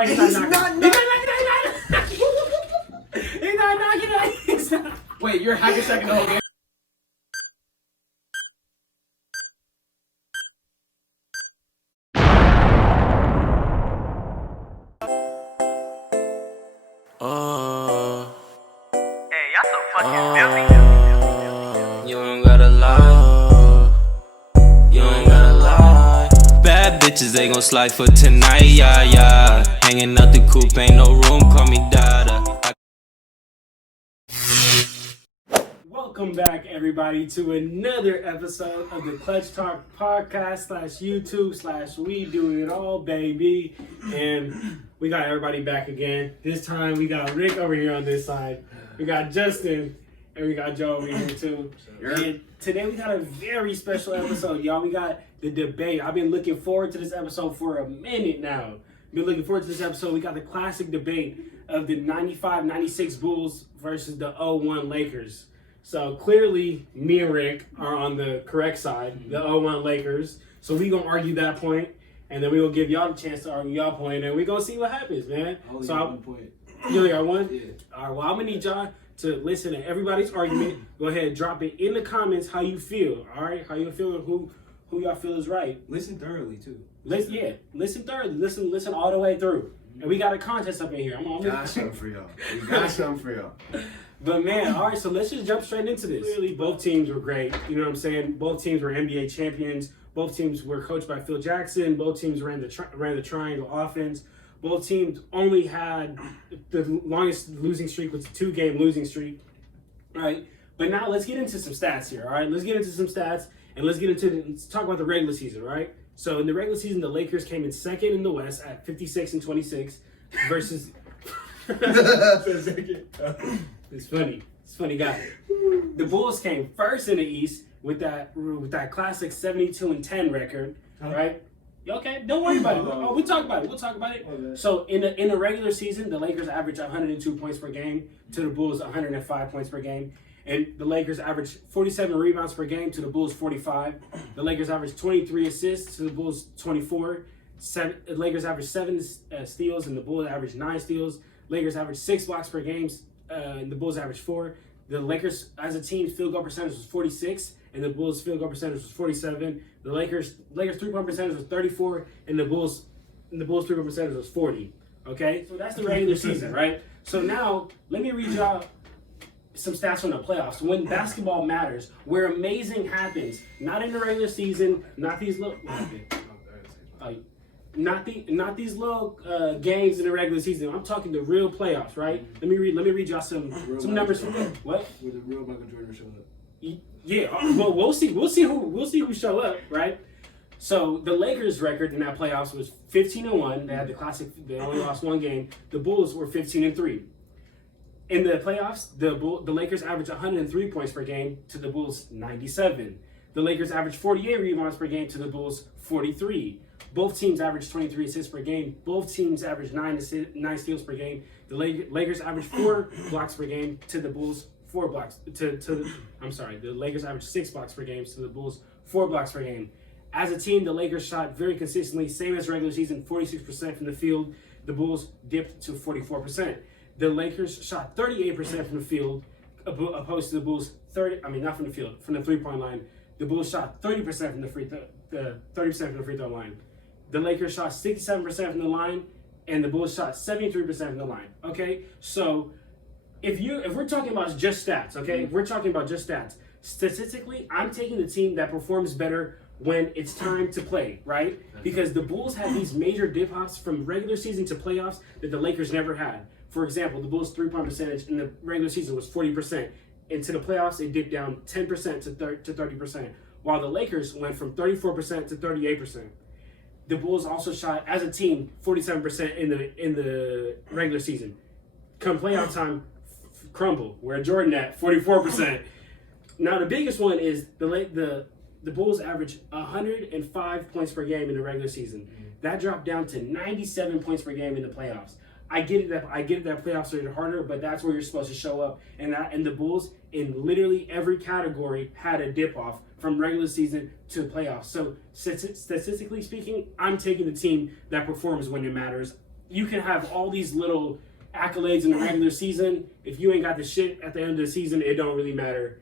right, he's not knocking. He's not knocking. He's not. Wait, you're hacky-sacking the whole game? Hey, y'all so fucking filthy. You ain't gotta lie. You ain't gotta lie. Bad bitches, they gon' slide for tonight, yeah, yeah. Hanging out the coupe, ain't no room, call me Dada. Welcome back, everybody, to another episode of the Clutch Talk podcast /YouTube/ We Do It All, baby. And we got everybody back again. This time we got Rick over here on this side. We got Justin, and we got Joe over here too. And today we got a very special episode, y'all. We got the debate. I've been looking forward to this episode for a minute now. Been looking forward to this episode. We got the classic debate of the 95-96 Bulls versus the 0-1 Lakers. So clearly, me and Rick are on the correct side, the 0-1 Lakers. So we gonna argue that point, and then we gonna give y'all the chance to argue y'all point, and we gonna see what happens, man. So I 1 point. You only got one? Yeah. All right. Well, I'm gonna need y'all to listen to everybody's argument. Go ahead, and drop it in the comments how you feel. All right, how you feel? Who y'all feel is right? Listen thoroughly too. Listen thoroughly. Listen all the way through. And we got a contest up in here. Got something for y'all. We got something for y'all. But man, all right, so let's just jump straight into this. Clearly, both teams were great. You know what I'm saying? Both teams were NBA champions. Both teams were coached by Phil Jackson. Both teams ran the triangle offense. Both teams only had the longest losing streak was a 2-game losing streak. All right, but now let's get into some stats here. All right, let's get into some stats and let's talk about the regular season. Right. So in the regular season, the Lakers came in second in the West at 56-26 versus. It's funny guy. The Bulls came first in the East with that classic 72-10 record, right? Okay, don't worry about it. We'll talk about it. Okay. So in the regular season, the Lakers averaged 102 points per game to the Bulls 105 points per game. And the Lakers averaged 47 rebounds per game to the Bulls 45. The Lakers averaged 23 assists to the Bulls 24. The Lakers averaged 7 steals and the Bulls averaged 9 steals. Lakers averaged 6 blocks per game. And the Bulls averaged 4. The Lakers, as a team, field goal percentage was 46, and the Bulls' field goal percentage was 47. The Lakers 3-point percentage was 34, and the Bulls 3-point percentage was 40. Okay, so that's the regular season, right? So now let me read y'all some stats from the playoffs. When basketball matters, where amazing happens, not in the regular season, not these little. Not these little games in the regular season. I'm talking the real playoffs, right? Let me read y'all some numbers from what? With the real Michael Jordan showing up. Yeah, well we'll see who show up, right? So the Lakers' record in that playoffs was 15-1. They had the classic. They only lost 1 game. The Bulls were 15-3. In the playoffs, the Lakers averaged 103 points per game to the Bulls 97. The Lakers averaged 48 rebounds per game to the Bulls 43. Both teams averaged 23 assists per game. Both teams averaged 9 steals per game. The Lakers averaged 4 blocks per game to the Bulls 4 blocks. The Lakers averaged 6 blocks per game to the Bulls 4 blocks per game. As a team, the Lakers shot very consistently, same as regular season, 46% from the field. The Bulls dipped to 44%. The Lakers shot 38% from the field, opposed to the Bulls not from the field, from the 3-point line. The Bulls shot 30% from the free throw line. The Lakers shot 67% from the line, and the Bulls shot 73% from the line. Okay, so if we're talking about just stats, okay, if we're talking about just stats, statistically, I'm taking the team that performs better when it's time to play, right? Because the Bulls had these major dip-offs from regular season to playoffs that the Lakers never had. For example, the Bulls' 3-point percentage in the regular season was 40%. Into the playoffs, it dipped down 10% to 30%, while the Lakers went from 34% to 38%. The Bulls also shot, as a team, 47% in the regular season. Come playoff time, crumble. Where Jordan at 44%. Now the biggest one is the Bulls average 105 points per game in the regular season. That dropped down to 97 points per game in the playoffs. I get it that playoffs are harder, but that's where you're supposed to show up. And the Bulls in literally every category had a dip off from regular season to playoffs. So statistically speaking, I'm taking the team that performs when it matters. you can have all these little accolades in the regular season. If you ain't got the shit at the end of the season, it don't really matter.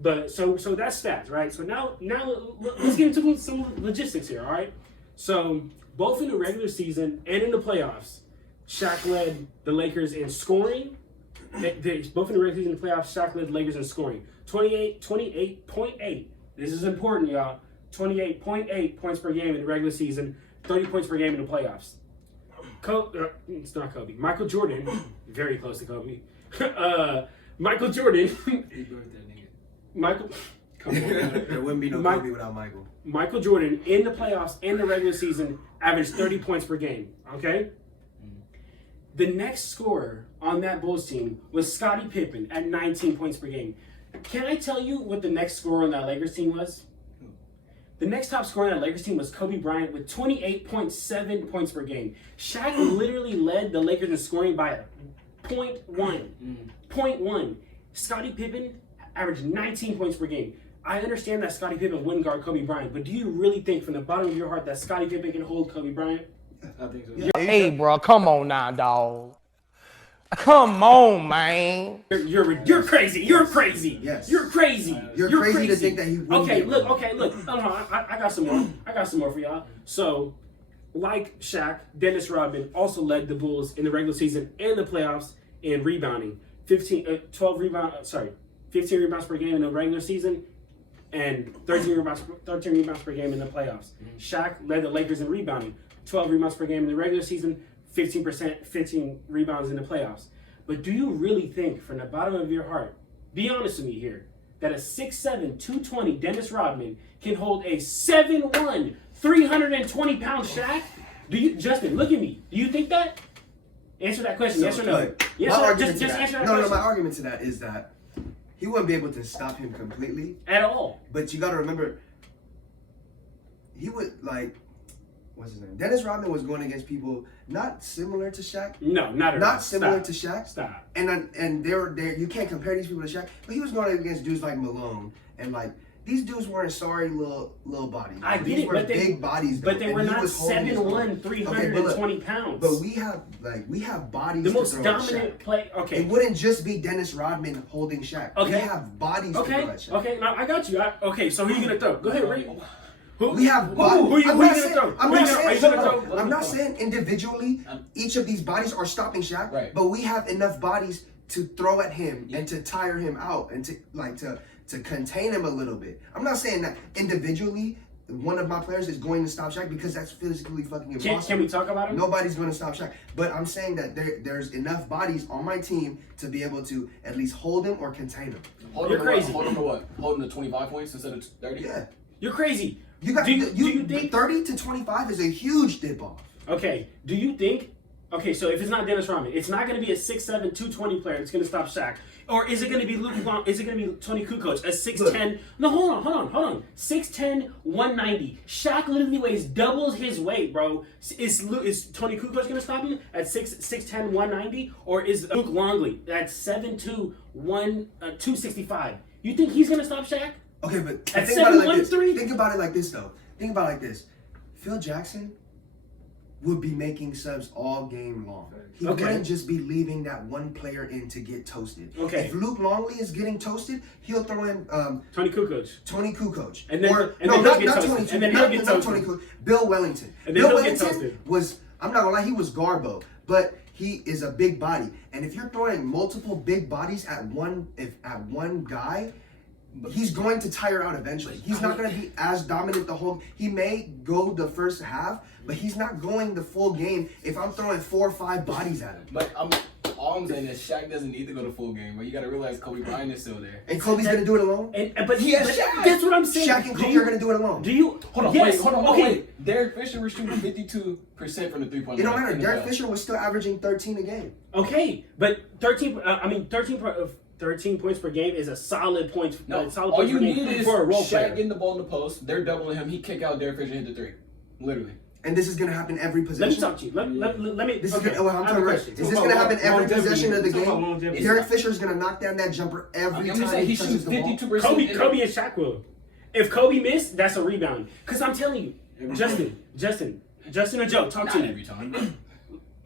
But so that's stats, right? So now let's get into some logistics here, all right? So both in the regular season and in the playoffs, Shaq led the Lakers in scoring. Both in the regular season and the playoffs, Shaq led the Lakers in scoring. 28.8. This is important, y'all. 28.8 points per game in the regular season, 30 points per game in the playoffs. It's not Kobe. Michael Jordan, very close to Kobe. Michael Jordan. Michael. Come on. There wouldn't be no Kobe without Michael. Michael Jordan in the playoffs and the regular season averaged 30 points per game. Okay. The next scorer on that Bulls team was Scottie Pippen at 19 points per game. Can I tell you what the next scorer on that Lakers team was? The next top scorer on that Lakers team was Kobe Bryant with 28.7 points per game. Shaq literally led the Lakers in scoring by 0.1. 0.1. Scottie Pippen averaged 19 points per game. I understand that Scottie Pippen wouldn't guard Kobe Bryant, but do you really think from the bottom of your heart that Scottie Pippen can hold Kobe Bryant? I think so. Hey, bro, come on now, dog. Come on, man. You're crazy. You're crazy. Yes. You're crazy. You're crazy to think that he wouldn't Okay, be look. able Okay, look. Hold on. I got some more. I got some more for y'all. So, like Shaq, Dennis Rodman also led the Bulls in the regular season and the playoffs in rebounding. 15 rebounds per game in the regular season and 13 rebounds per game in the playoffs. Shaq led the Lakers in rebounding. 12 rebounds per game in the regular season, 15 rebounds in the playoffs. But do you really think, from the bottom of your heart, be honest with me here, that a 6'7", 220 Dennis Rodman can hold a 7'1", 320-pound Shaq? Justin, look at me. Do you think that? Answer that question. Yes or no? Look, Yes my or argument just to that, answer that no, question. my argument to that is that he wouldn't be able to stop him completely. At all. But you got to remember, he would what's his name? Dennis Rodman was going against people not similar to Shaq. No, not at all. Not similar Stop. to Shaq. Stop. And they're you can't compare these people to Shaq. But he was going against dudes like Malone and these dudes weren't sorry little bodies. I get these it, were but big bodies. Though, but they and were he not was holding his 7'1", 320 pounds. But we have bodies. The to most throw at dominant Shaq. play. Okay. It wouldn't just be Dennis Rodman holding Shaq. Okay. We have bodies to throw at Shaq. Okay. Now I got you. Okay. So who you gonna throw? Go ahead, Ray. We have bodies. Who you gonna throw? I'm not saying individually each of these bodies are stopping Shaq, Right. but we have enough bodies to throw at him and to tire him out and to contain him a little bit. I'm not saying that individually one of my players is going to stop Shaq because that's physically fucking impossible. Can we talk about him? Nobody's going to stop Shaq. But I'm saying that there's enough bodies on my team to be able to at least hold him or contain him. You're crazy. Hold him to what? Hold him to 25 points instead of 30? Yeah. You're crazy. You got do you think 30 to 25 is a huge dip off. Okay. Do you think? Okay. So if it's not Dennis Rodman, it's not going to be a 6'7", 220 player that's going to stop Shaq. Or is it going to be Luke Long? Is it going to be Tony Kukoc, a 6'10"? No, hold on. 6'10", 190. Shaq literally weighs doubles his weight, bro. Is Tony Kukoc going to stop him at 6'10", 190? Or is Luke Longley at 7'2", 265? You think he's going to stop Shaq? Okay, but At think about it like this. 7'1", Think about it like this, though. Think about it like this. Phil Jackson would be making subs all game long. He wouldn't just be leaving that one player in to get toasted. Okay. If Luke Longley is getting toasted, he'll throw in Tony Kukoc. Tony Kukoc. And then- or, and no, then he'll not, get not toasted. Tony And then Kukoc. he'll get Not toasted. Tony Kukoc. Bill Wellington. And then Bill he'll get Wellington toasted. was, I'm not gonna lie, he was Garbo. But he is a big body. And if you're throwing multiple big bodies at one guy, he's going to tire out eventually. He's not going to be as dominant the whole. He may go the first half, but he's not going the full game if I'm throwing 4 or 5 bodies at him. But all I'm saying is Shaq doesn't need to go to full game, but you got to realize Kobe Bryant is still there. And Kobe's going to do it alone. But Shaq. that's what I'm saying. Shaq and Kobe are going to do it alone. Do you? Hold on, yes, hold on, okay. wait. Derek Fisher was shooting 52% from the three-point line. It don't matter. in the Derek playoffs. Fisher was still averaging 13 a game. Okay, but 13 points per game is a solid point. No, solid all points you per game need is for a role Shaq player. getting the ball in the post. They're doubling him. He kick out Derek Fisher and hit the three. Literally. And this is going to happen every possession. Let me talk to you. Let me. This okay, is gonna, I'm I have talking a right. question. Is this going to happen every Longevity. possession of the Talk about game? longevity. Derek Fisher's going to knock down that jumper every I'm time just saying he he shoots touches the ball. 52%. Kobe and Shaq will. If Kobe missed, that's a rebound. Because I'm telling you, Justin and Joe, talk Not to me. every time.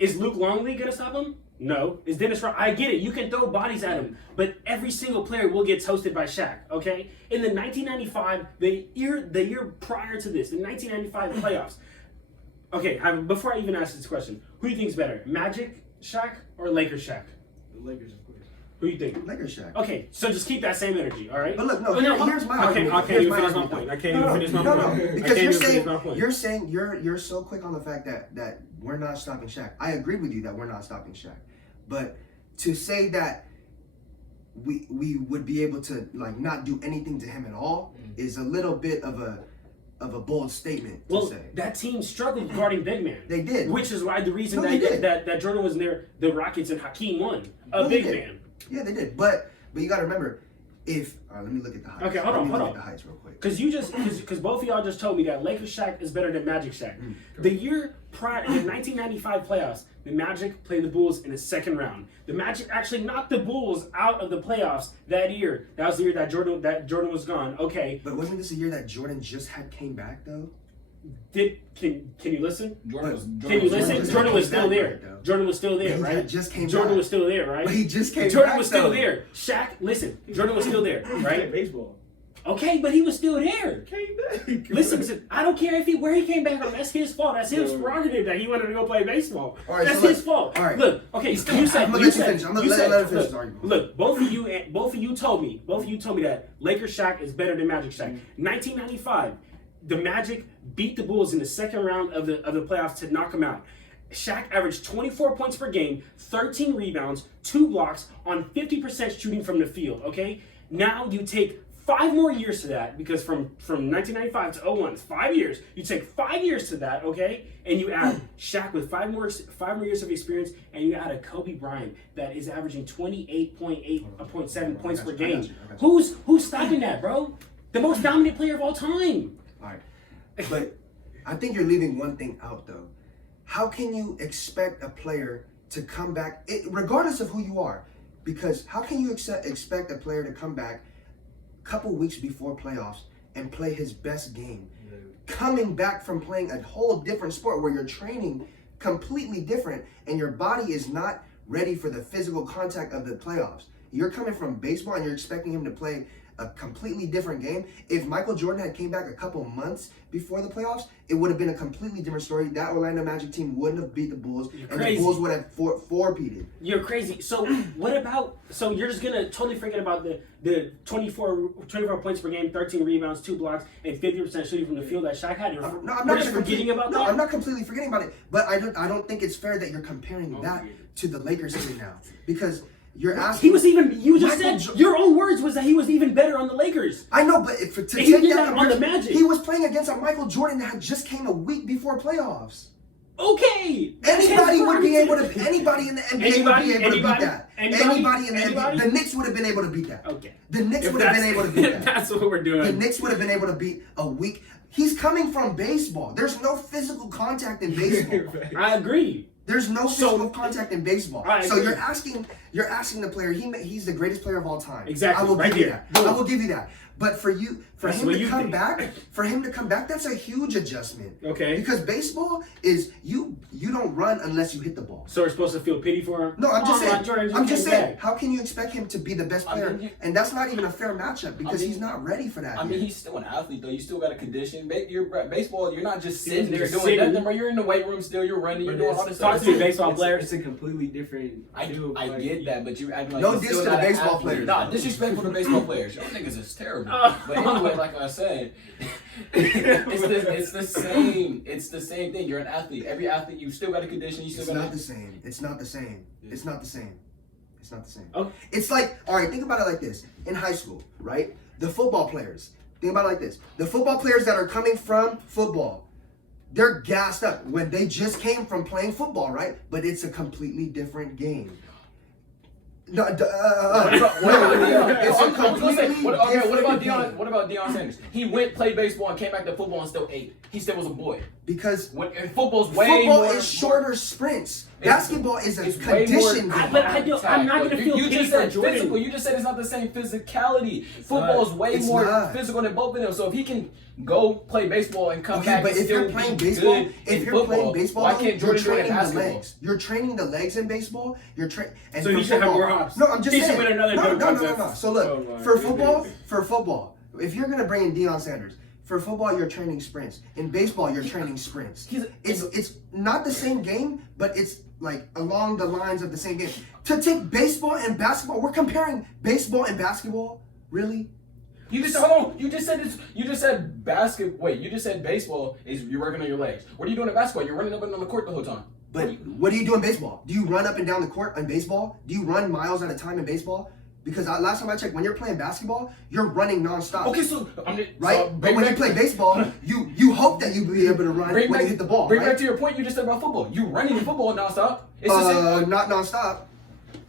Is Luke Longley gonna stop him? No. Is Dennis Rodman? I get it. You can throw bodies at him, but every single player will get toasted by Shaq. Okay. In the 1995, the year prior to this, the 1995 playoffs. Okay. Before I even ask this question, who do you think is better, Magic Shaq or Lakers Shaq? The Lakers, of course. Who do you think? Lakers Shaq. Okay, so just keep that same energy, all right? But look, no, Oh, here's my I argument. can't Here's even my finish my argument, point. though. I can't even finish my No, point. because I can't even finish my point. you're saying you're so quick on the fact that we're not stopping Shaq. I agree with you that we're not stopping Shaq, but to say that we would be able to like not do anything to him at all is a little bit of a bold statement to Well, say. that team struggled guarding big man. They did. Which is why the reason No, they did. that Jordan was there, the Rockets and Hakeem won. No, they Big did. man. Yeah, they did. But you got to remember, if let me look at the heights. Okay, hold on, Let me hold look on. at the heights real quick. Because both of y'all just told me that Lakers Shaq is better than Magic Shaq. The year prior, in the 1995 playoffs, the Magic played the Bulls in the second round. The Magic actually knocked the Bulls out of the playoffs that year. That was the year that Jordan was gone. Okay, But wasn't this a year that Jordan just came back though? can you listen? Jordan was. Can you listen? just Jordan was came still back, there. right, though. Jordan was still there, He right? just came Jordan back. was still there, right? But he just came Jordan back, was still though. there. Shaq, listen, Jordan was still there, right? Baseball. Okay, but he was still there. Came back. Listen, I don't care where he came back from. That's his fault. That's his prerogative that he wanted to go play baseball. All right, That's so his look, fault. all right. Look, okay, you said I'm gonna you let you said finish. I'm gonna you let said- him finish look, his argument. Look, both of you told me that Lakers Shaq is better than Magic Shaq. 1995, the Magic beat the Bulls in the second round of the playoffs to knock them out. Shaq averaged 24 points per game, 13 rebounds, 2 blocks on 50% shooting from the field. Okay, now you take 5 more years to that, because from 1995 to 01, it's 5 years. You take 5 years to that, okay, and you add Shaq with 5 more years of experience, and you add a Kobe Bryant that is averaging 28.7 points per game. I got you. Who's stopping that, bro? The most dominant player of all time. All right. But I think you're leaving one thing out, though. How can you expect a player to come back, regardless of who you are? Because how can you expect a player to come back a couple weeks before playoffs and play his best game? Coming back from playing a whole different sport where you're training completely different and your body is not ready for the physical contact of the playoffs. You're coming from baseball and you're expecting him to play a completely different game. If Michael Jordan had came back a couple months before the playoffs, it would have been a completely different story. That Orlando Magic team wouldn't have beat the Bulls, and crazy. the Bulls would have four-peated. You're crazy. So what about? So you're just gonna totally forget about the 24 points per game, 13 rebounds, 2 blocks, and 50% shooting from the field that Shaq had. No, I'm We're not just gonna forgetting about no, that. I'm not completely forgetting about it. But I don't think it's fair that you're comparing that to the Lakers team now, because you're asking. He was even. You just Michael said Jo- your own words was that he was even better on the Lakers. I know, but to He take did that that on the Magic. he was playing against a Michael Jordan that had just came a week before playoffs. Okay. Anybody would be able to. Anybody in the NBA would Anybody? be able to beat Anybody? that. Anybody? Anybody in the Anybody? NBA. The Knicks would have been able to beat that. Okay. The Knicks If would have been that's- able to beat if that. That's what we're doing. The Knicks would have been able to beat a week. He's coming from baseball. There's no physical contact in baseball. I agree. There's no So- physical contact in baseball. I So agree. you're asking the player. He's the greatest player of all time. Exactly, I will right give you there. that. Boom. I will give you that. But for That's him what to you come think. back, that's a huge adjustment. Okay. Because baseball is you don't run unless you hit the ball. So we're supposed to feel pity for him. No, I'm just Come on, saying. Jordan, I'm just came saying. back. How can you expect him to be the best player? And that's not even a fair matchup because he's not ready for that. I mean, yet. he's still an athlete, though. You still got to condition. Baseball, you're not just sitting there just doing sitting. nothing, bro. You're in the weight room still. You're running. You're doing all this Talk stuff. to me, baseball player. It's a completely different. I field, get like, that, but you acting like No you're diss still to the not an baseball athlete. players, Nah, though. disrespectful to baseball players. Y'all niggas is terrible. But anyway, like I said, it's the same. It's the same thing. You're an athlete. Every athlete, you still got a condition. You still It's got. not the same. It's not the same. It's not the same. It's not the same. Oh. It's like, all right, think about it like this. In high school, right? The football players. Think about it like this. The football players that are coming from football, they're gassed up when they just came from playing football, right? But it's a completely different game. No, it's a completely What about different Deion? game. What about Deion Sanders? He went, played baseball, and came back to football and still ate. He still was a boy. Because And football's way football more. is shorter sprints. Basketball is a It's way more condition I- game. but I don't- I'm not gonna feel You pity just for said Jordan. physical. You just said it's not the same physicality. Football is way It's more not. physical than both of them. So if he can go play baseball and come Okay, back, but and if still you're be playing baseball, good if in you're football, playing baseball, why though, can't you're Jordan do it in training the basketball? legs. You're training the legs in baseball. You're training. So you should have more hops. No, I'm just He should saying. win another no, dunk no, no, no, contest. no. So look, Oh my for goodness. football, if you're gonna bring in Deion Sanders, for football you're training sprints. In baseball, you're training sprints. It's not the same game, but it's like along the lines of the same game. To take baseball and basketball, we're comparing baseball and basketball. Really? You just hold on. You just said it's. You just said basket. Wait. You just said baseball is you're working on your legs. What are you doing in basketball? You're running up and down the court the whole time. But what do you do in baseball? Do you run up and down the court in baseball? Do you run miles at a time in baseball? Because last time I checked, when you're playing basketball, you're running nonstop. Okay, so Right? So but bring when back- you play baseball, you hope that you'll be able to run bring when back, you hit the ball. Bring right? back to your point you just said about football. You running football nonstop. It's the same. Not nonstop.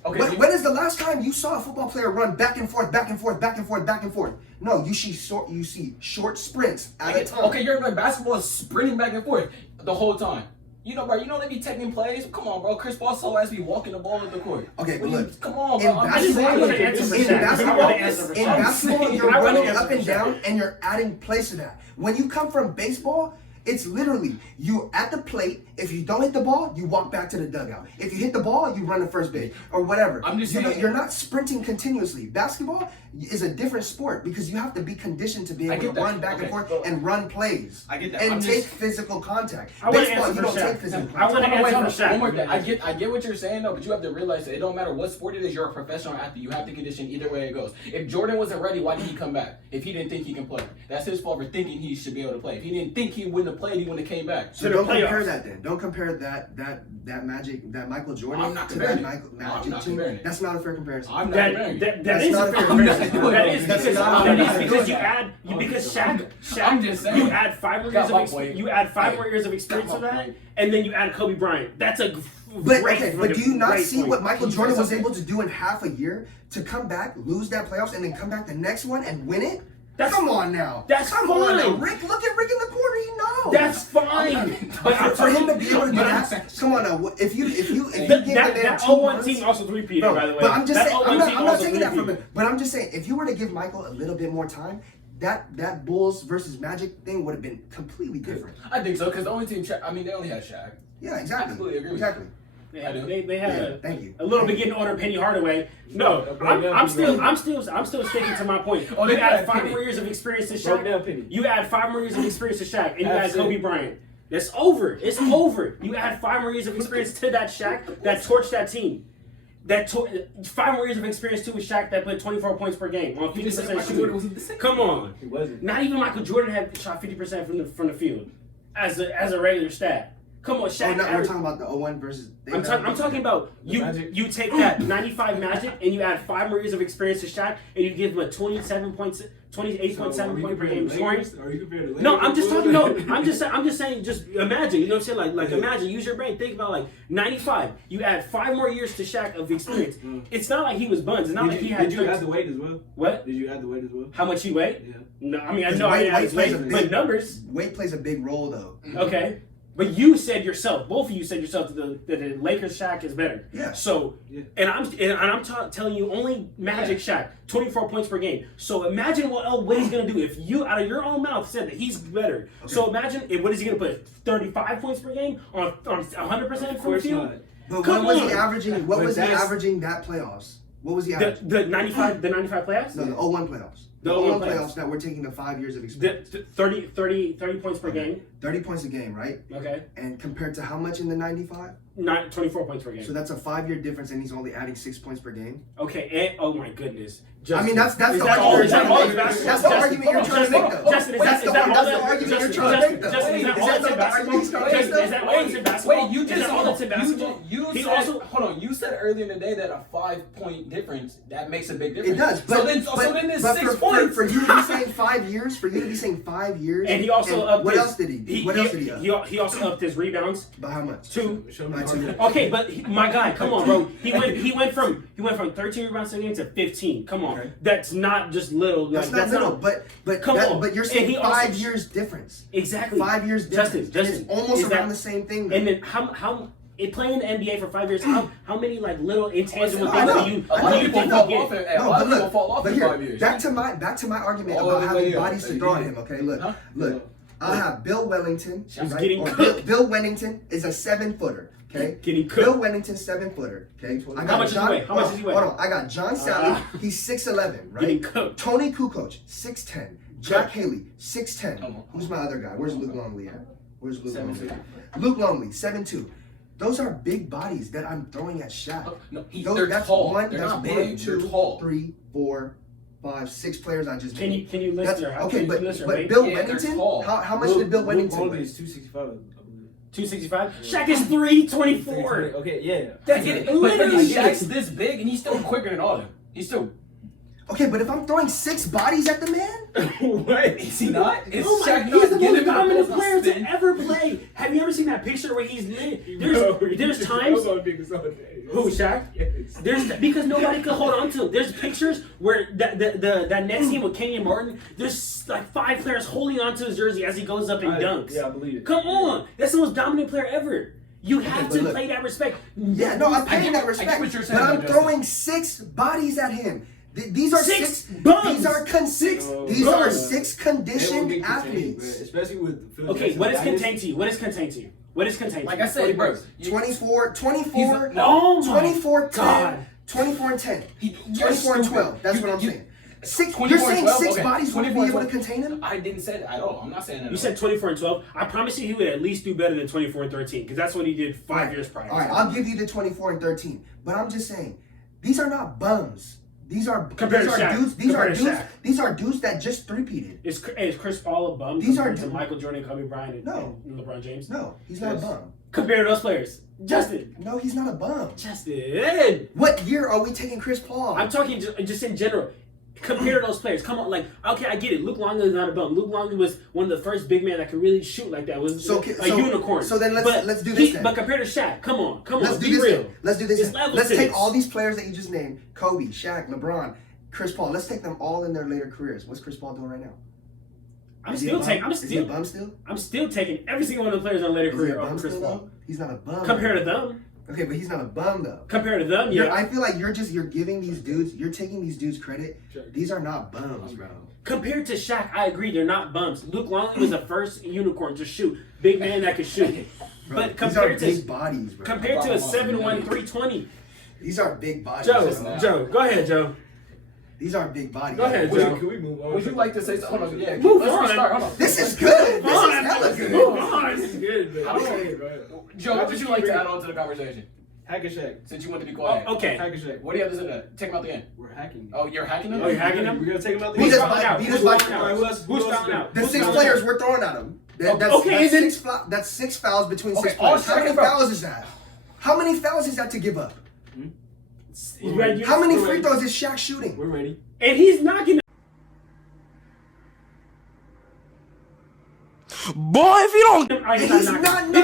Okay. When is the last time you saw a football player run back and forth, back and forth, back and forth, back and forth? No, you see short sprints at a time. Okay, you're like basketball is sprinting back and forth the whole time. You know, bro. You know they be taking plays. Come on, bro. Chris Paul so as be walking the ball at the court. Okay, but What do you- look, come on, in bro. I'm basketball, I wanna answer for Shaq. I wanna answer for in Shaq. basketball, you're I wanna running answer up for and Shaq. down, and you're adding plays to that. When you come from baseball, it's literally you at the plate. If you don't hit the ball, you walk back to the dugout. If you hit the ball, you run to first base or whatever. I'm just You know, saying- you're not sprinting continuously. Basketball is a different sport because you have to be conditioned to be I able get to that. run back Okay, and forth but- and run plays. I get that. And I'm take just- physical contact. I wanna Baseball, answer you for don't Shaq. take physical I wanna contact. answer Wait, for hold on. Shaq. One more thing. I get what you're saying though, but you have to realize that it don't matter what sport it is. You're a professional athlete. You have to condition either way it goes. If Jordan wasn't ready, why did he come back? If he didn't think he can play, that's his fault for thinking he should be able to play. If he didn't think he wouldn't have played, he wouldn't have came back. So To the don't compare playoffs. that then. Don't compare that Michael Jordan I'm not to comparing that it. Magic No, I'm not team. comparing it. That's not a fair comparison. I'm not That comparing. that That's is not a a fair fair comparison. comparison. That is That's because not- that is I'm because not you doing add that. because I'm Shaq just saying. you add 5 more years Got my of point. you add 5 Hey, more years of experience got to my that, point. and then you add Kobe Bryant. That's a But great okay, but do you not great see point. what Michael Can you Jordan say was something? able to do in half a year to come back, lose that playoffs, and then come back the next one and win it? That's- Come on now. that's come on now. fine. Rick, look at Rick in the corner. He knows. That's fine. But for him to be able to do But I'm that. saying- Come on now. If you give the that man that 2 01 months, team also three-peated, bro, by the way. but I'm just That saying. 01 I'm team not also taking that from him. three-peated. But I'm just saying, if you were to give Michael a little bit more time, that Bulls versus Magic thing would have been completely different. I think so because the only team. I mean, they only had Shaq. Yeah, exactly. Absolutely agree with Exactly. They had Yeah, thank you. a little bit getting order Penny Hardaway. No, I'm still sticking to my point. Oh, You they add had 5 Penny. more years of experience to Broke down Shaq. Penny. You add 5 more years of experience to Shaq, and you add That's Kobe it. Bryant. That's over. It's over. You add 5 more years of experience to that Shaq that torched that team. 5 more years of experience to a Shaq that put 24 points per game on 50% shooting. Come on. He wasn't. Not even Michael Jordan had shot 50% from the field as a regular stat. Come on, Shaq. Oh, no, we're averaged- talking about the 01 versus. I'm talking about Magic. you take that 95 Magic and you add 5 more years of experience to Shaq and you give him a 28.7 point per game scoring. Are you comparing the No, Lakers I'm just to talking. Bulls? No, I'm just saying. Just imagine. You know what I'm saying? Like Yeah. imagine. Use your brain. Think about like 95. You add 5 more years to Shaq of experience. It's not like he was buns. It's not like he had. Did you add the weight as well? What? Did you add the weight as well? How much he weighed? Yeah. No, I mean I His know I weight- didn't add weight his plays weight, a but big- numbers. Weight plays a big role though. Okay. But you said yourself, both of you said yourself that the Lakers Shaq is better. Yeah. So, Yeah. and I'm telling you, only Magic Shaq, 24 points per game. So imagine what he's gonna do if you, out of your own mouth, said that he's better. So imagine what is he gonna put? 35 points per game on 100% Of from the course field. not. But Come what was on. he averaging? What But was he that's- averaging that playoffs? What was he averaging? The 95 playoffs. No, the 01 playoffs. The The 01 01 playoffs. playoffs that we're taking the 5 years of experience. The 30 points per game. 30 points a game, right? Okay. And compared to how much in the 95? Not 24 points per game. So that's a 5-year difference, and he's only adding 6 points per game. Okay. And, oh my goodness. I mean, that's Is the that all- argument is you're that all trying to the make. basketball- That's the Justin, argument you're trying to Justin, make, though. Justin, is That's that the all argument you're Justin, trying to make, though. Justin, is that all Is that's in that the argument basketball? you're trying to make, Justin, is that all that's in basketball? Wait, you Is just that all that's in basketball? You He said, also hold on. You said earlier in the day that a 5-point difference that makes a big difference. It does, but so then there's but 6 for, points. For you to be saying 5 years, for you to be saying 5 years, and he also upped what his, else did he? What else did he up? He also upped his rebounds. By how much? 2. Show me By the 2. argument. Okay, but my guy, come on, bro. He went from 13 rebounds a game to 15. Come on, Okay. that's not just little. That's like, not little, but Come on. but you're And saying he 5 also- years difference. exactly 5 years difference. Justin, And it's almost is that- around the same thing. Though. And then how playing the NBA for 5 years, how many like little intangible I things know. do you A lot of people think fall you off. get? A lot of people fall off but in here, 5 years. back to my argument Oh, about yeah, having yeah. bodies to throw at him. Okay, look, Huh? look. I have Bill Wellington. He's right? getting Or cooked. Bill Wellington is a 7-footer. Okay, Getting Bill cooked. Wellington 7-footer. Okay, I How got much does he weigh? How much does he weigh? Hold on, I got John Sally. He's 6'11", right? Getting cooked. Tony Kukoc 6'10". Jack Haley 6'10". Come on. Who's my other guy? Where's Luke Longley at? Where's Luke 7'2". Longley? Luke Longley 7'2". Those are big bodies that I'm throwing at Shaq. No, Those, they're tall. They're that's not one, big. two, They're tall. 3, 4, 5, 6 players I just Can named. you list That's, their okay, can but you list their but weight? Bill Yeah, they're Wellington, tall. how much did Bill Wellington weigh? is 265, I believe. 265. Shaq is 324. Okay, yeah. That's But literally Shaq's this big and he's still quicker than all of them. He's still. Okay, but if I'm throwing 6 bodies at the man, What? Is he not? Is Oh my, Shaq he's not the getting most dominant the player spin? to ever play. Have you ever seen that picture where he's lit? There's times. Who, Shaq? Yes. There's because nobody could hold on to him. There's pictures where that next team with Kenyon Martin, there's like 5 players holding onto his jersey as he goes up and dunks. Yeah, I believe it. Come on, that's the most dominant player ever. You have but to look. play that respect. yeah, no, I'm paying that I respect. get what you're But saying, I'm Justin. throwing 6 bodies at him. These are Six 6 bums. These are bums. 6 conditioned athletes. Especially with Phil Okay, Jackson. what is That is- contained to you? What is contained to you? What is contained? Like to I you? said, bro. 24, Oh my 24, 10, God. 24 and 10. You're 24 and stupid. 12. That's what I'm You- saying. 6. 24 You're and saying 12? 6 Okay. bodies wouldn't be 24 able to and contain him? I didn't say that at all. I'm not saying that. You at said all. 24 and 12. I promise you, he would at least do better than 24 and 13 because that's what he did 5 years prior. All right, I'll give you the 24 and 13. But I'm just saying, these are not bums. These are Compared to Shaq. dudes. Compared to Shaq. These are dudes that just three-peated. Is Chris Paul a bum These compared are to du- Michael Jordan, Kobe Bryant, and, No. and LeBron James? No, he's not a bum. Compared to those players. Justin. No, he's not a bum. Justin. What year are we taking Chris Paul? I'm talking just in general. Compare those players. Come on, like, okay, I get it. Luke Longley is not a bum. Luke Longley was one of the first big men that could really shoot like that. Was So, a unicorn. so then let's do he- this then. But compared to Shaq, come on, Let's do be this real. then. Let's do this It's then. levels Let's to take this. all these players that you just named, Kobe, Shaq, LeBron, Chris Paul. Let's take them all in their later careers. What's Chris Paul doing right now? I'm Is he a bum? Is he a bum still? I'm still taking every single one of the players on later Is he career a over bum Chris still Paul. though? He's not a bum. Compared to them. Okay, but he's not a bum though. Compared to them, You're- yeah. I feel like you're giving these dudes, you're taking these dudes credit. These are not bums, bro. Compared to Shaq, I agree, they're not bums. Luke Longley was the first unicorn to shoot. Big man that could shoot. Bro, But these are compared big to bodies, bro. compared to a 7'1", 320. These are big bodies. Joe, bro. go ahead, Joe. These are big bodies. Go ahead, Would Joe. you- Can we move on? Would you like to say something? Hold on. Yeah. Move let's on. restart. Hold on. This is good. This is Move hella on. good. Move on. This is good, man. I don't- Go ahead. Joe, what would you like to add on to the conversation? Hack and Shack. Since you want to be quiet. Okay. Hack and Shack. What do you have to say to that? Take him out the end. We're hacking. Oh, you're hacking them? Oh, you're hacking them? We're gonna take him out Who's the just fouling out? Beat Who's us by fouling out? Alright, who else? Who's Who else fouling is out? The Who's 6 fouling players out? we're throwing at them. Okay, and then- That's 6 fouls between Okay, 6 all players. How many second foul. fouls is that? How many fouls is that to give up? You ready? How many We're free ready. throws is Shaq shooting? We're ready. And he's knocking. Boy, if you don't He's He's not not knocking.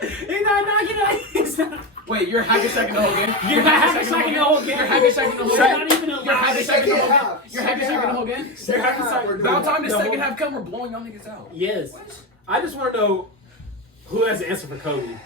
He's not knocking. He's not. Wait, you're hacking Shaq in the whole game? You're not hacking Shaq in the whole game. You're hacking Shaq in the whole You're game? not even allowed. You're hacking Shaq in the whole game? You're hacking Second Shaq in the half. whole game? You're hacking Shaq. About time the The second whole- half come, we're blowing y'all niggas out. Yes. I just want to know who has the answer for Kobe.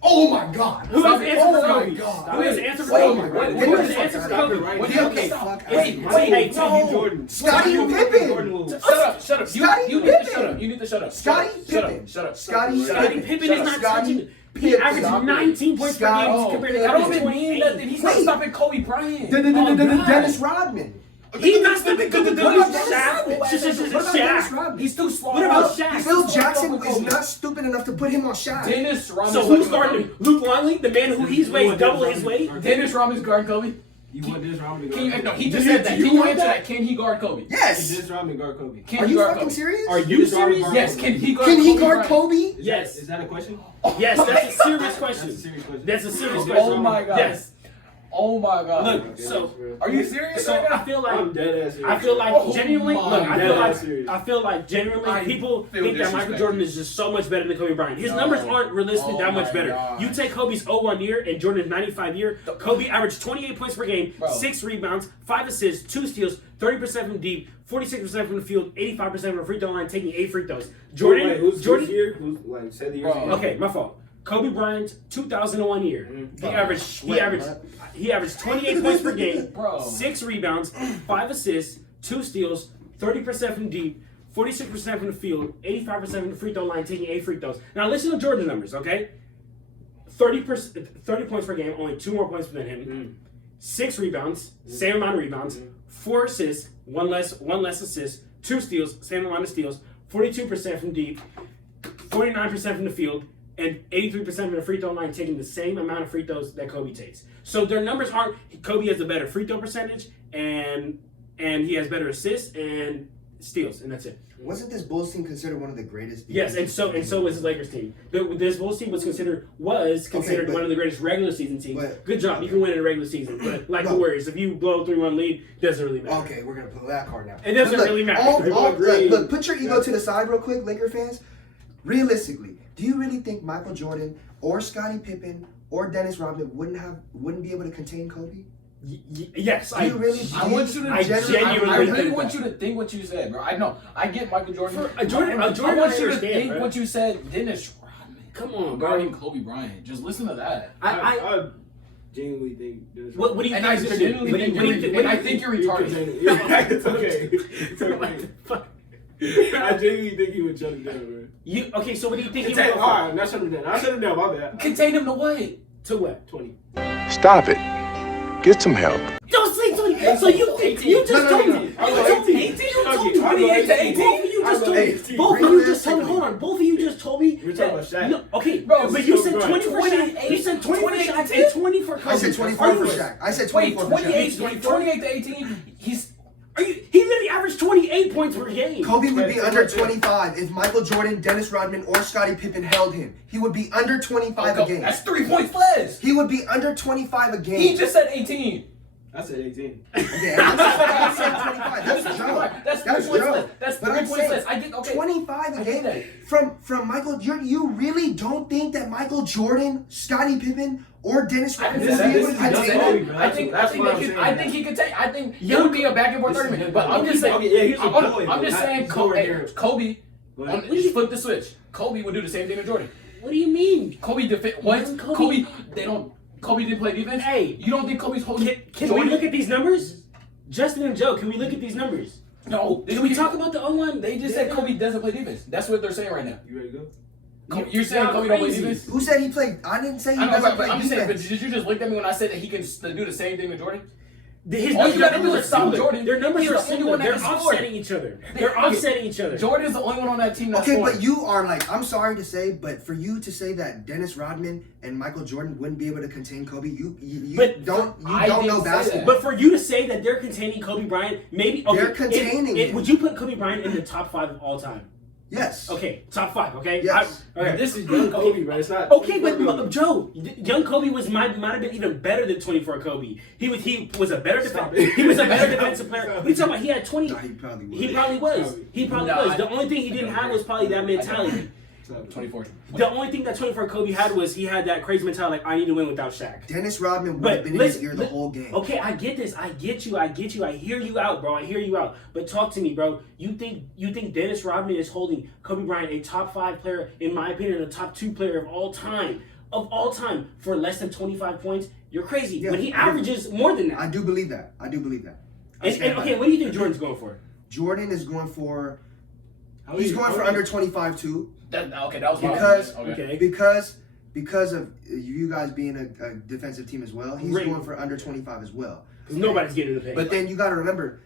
Oh my God. Who has the answer Oh for my Kobe? God. Who has the answer for Wait, Kobe? wait, Who wait, has the answer for stop Kobe? it right Wait, now. okay. Fuck Wait, out. wait, Wait, no. Jordan. Scottie Pippen. Shut up, shut up. Scottie You need to Pippen. shut up. You need to shut up. Scottie Shut up, Pippen. shut up. Scottie Scottie Pippen Shut is up. not Scottie touching. He Pippen. averaged Stop it. 19 points per Scottie game compared to That don't even 28. mean nothing. He's not Wait. stopping Kobe Bryant. Dennis Rodman. He's not stopping Kobe. What about Dennis Shaq? Rodman? What about Dennis Shaq. Rodman? He's too slow. What about Shaq? Phil Jackson is not stupid enough to put him on Shaq. Dennis Rodman. So who's starting him? Luke Longley, the man who he's weighs double his weight? Dennis Rodman's guard Kobe. You want Dennis Rodman to Can you, guard no, Kobe? he just Do you- said that. do Can you you want answer that? that? Can he guard Kobe? Yes. Dennis Rodman guard Kobe. Can Are he you guard fucking Kobe? serious? Are you serious? Yes, can he guard Can he Kobe guard Bryant? Kobe? Yes. Is that a question? Yes, that's a serious That's a question. serious question. That's a serious Okay, question. Oh my God. Yes. Oh my god. Look, so Are you serious so right now? I feel like I'm dead ass serious. I feel like Oh genuinely. my Look, God. I feel like genuinely I people feel think that Michael disrespected. Jordan is just so much better than Kobe Bryant. His No. numbers aren't realistically Oh that much my better. gosh. You take Kobe's 01 year and Jordan's 95 year. Kobe averaged 28 points per game, Bro. 6 rebounds, 5 assists, 2 steals, 30% from deep, 46% from the field, 85% from the free throw line, taking 8 free throws. Jordan, Wait, who's Jordan. year? Who's like say the years? Bro. again. Okay, my fault. Kobe Bryant, 2001 year. He averaged 28 points per game, Bro. 6 rebounds, 5 assists, 2 steals, 30% from deep, 46% from the field, 85% from the free throw line, taking 8 free throws. Now listen to Jordan's numbers, okay? 30 points per game, only 2 more points than him. 6 rebounds, same amount of rebounds. 4 assists, one less assist. 2 steals, same amount of steals. 42% from deep, 49% from the field, and 83% from the free throw line, taking the same amount of free throws that Kobe takes. So their numbers aren't. Kobe has a better free throw percentage, and he has better assists and steals, and that's it. Wasn't this Bulls team considered one of the greatest? Yes, and so was his Lakers team. This Bulls team was considered but- one of the greatest regular season teams. but- Good job, you can win in the regular season, but like No. the Warriors, if you blow a 3-1 lead, doesn't really matter. Okay, we're gonna pull that card now. It doesn't But look, really matter. Look, put your ego to the side real quick, Laker fans. Realistically, do you really think Michael Jordan or Scottie Pippen or Dennis Rodman wouldn't be able to contain Kobe? Yes, Do you really? I want you to I genuinely I really think want that. you to think what you said, bro. I know. I get Michael Jordan. Jordan, I I want you to understand, think bro. what you said. Dennis Rodman. Come on, bro. Regarding Kobe Bryant. Just listen to that. I genuinely think. Dennis What do you And think? I is gonna genuinely do? think What do you you're- think? and I think you're retarded. Yeah, it's okay. It's What okay. the fuck? I genuinely think he would shut him down, bro. Okay, so what do you think he All would go for? right, not shut him down. I shut him down. My bad. Contain him to what? To what? 20. Stop it. Get some help. Don't say 20. So you think you just No, told no, me. no. You told me 18. You told me 28 to 18. Both of you just told me. 18. Both of you just told me. Hold on. Both of you just told me. We're talking about Shaq. No, okay, Bro, but you so said good. 20 for Shaq. You said 20 for Shaq and 20 for Kobe. I said 24 for Shaq. I said Wait, 24 for Shaq. 28 to 18. He's. He literally averaged 28 points per game. Kobe would be Yeah, under yeah. 25 if Michael Jordan, Dennis Rodman, or Scottie Pippen held him. He would be under 25 a game. That's 3 points less. He would be under 25 a game. He just said 18. I said 18. Okay, I said 25. That's Joe. That's 3 points Joe. less. That's But 3 I'm points saying less. I get okay. 25 a I game get that. from Michael. You really don't think that Michael Jordan, Scottie Pippen, or Dennis I Rodman can would say be able to that. I contain know. him? I think That's what I'm they could. saying. I think he could take. I think it would be a back and forth argument. But I'm just saying. Okay, yeah, he's a boy, I'm just but saying. he's nowhere near him. Kobe. But- Just flip the switch. Kobe would do the same thing to Jordan. What do you mean? Kobe what? Young Kobe. They don't. Kobe didn't play defense. Hey. You don't think Kobe's holding? Can we look at these numbers? Justin and Joe, can we look at these numbers? No. Can we talk about the O-line? They just said Kobe doesn't play defense. That's what they're saying right now. You ready to go? You're saying Y'all Kobe don't play crazy. defense? Who said he played? I didn't say he I know, doesn't but play I'm just saying. But defense. did you just look at me when I said that he can do the same thing with Jordan? His All you gotta do numbers is are stop similar. Jordan. Their numbers He's are the only similar. one that They're can score. offsetting each other. They're offsetting each other. Jordan's the only one on that team that's Okay, scoring. but you are like, I'm sorry to say, but for you to say that Dennis Rodman and Michael Jordan wouldn't be able to contain Kobe, you But don't I know didn't say basketball. that. But for you to say that they're containing Kobe Bryant, maybe okay, They're containing him. Would you put Kobe Bryant in the top 5 of all time? Yes. Okay, top 5. Okay. Yes. Okay. This is young Kobe, bro. It's not. Okay, but Joe, young Kobe might have been even better than 24 Kobe. He was a better Stop defensive. it. He was a better defensive player. Stop What are you talking about? He had 20. No, he probably would. He probably was. He probably No, was. The only thing he didn't have was probably that mentality. 24. The only thing that 24 Kobe had was he had that crazy mentality like I need to win without Shaq. Dennis Rodman would But have been in his listen, ear the whole game. Okay, I get this. I get you. I hear you out, bro. I hear you out. But talk to me, bro. You think Dennis Rodman is holding Kobe Bryant, a top 5 player, in my opinion, a top 2 player of all time, for less than 25 points? You're crazy. Yeah, when he I do. averages more than that. I do believe that. I And stand by okay, that. what do you think Jordan's going for? Jordan is going for. How He's you- going for how under you- 25 too, That was my Because- opinion. Okay. because of you guys being a defensive team as well. He's Right. going for under 25 as well. Because nobody's getting the pay. But then you got to remember,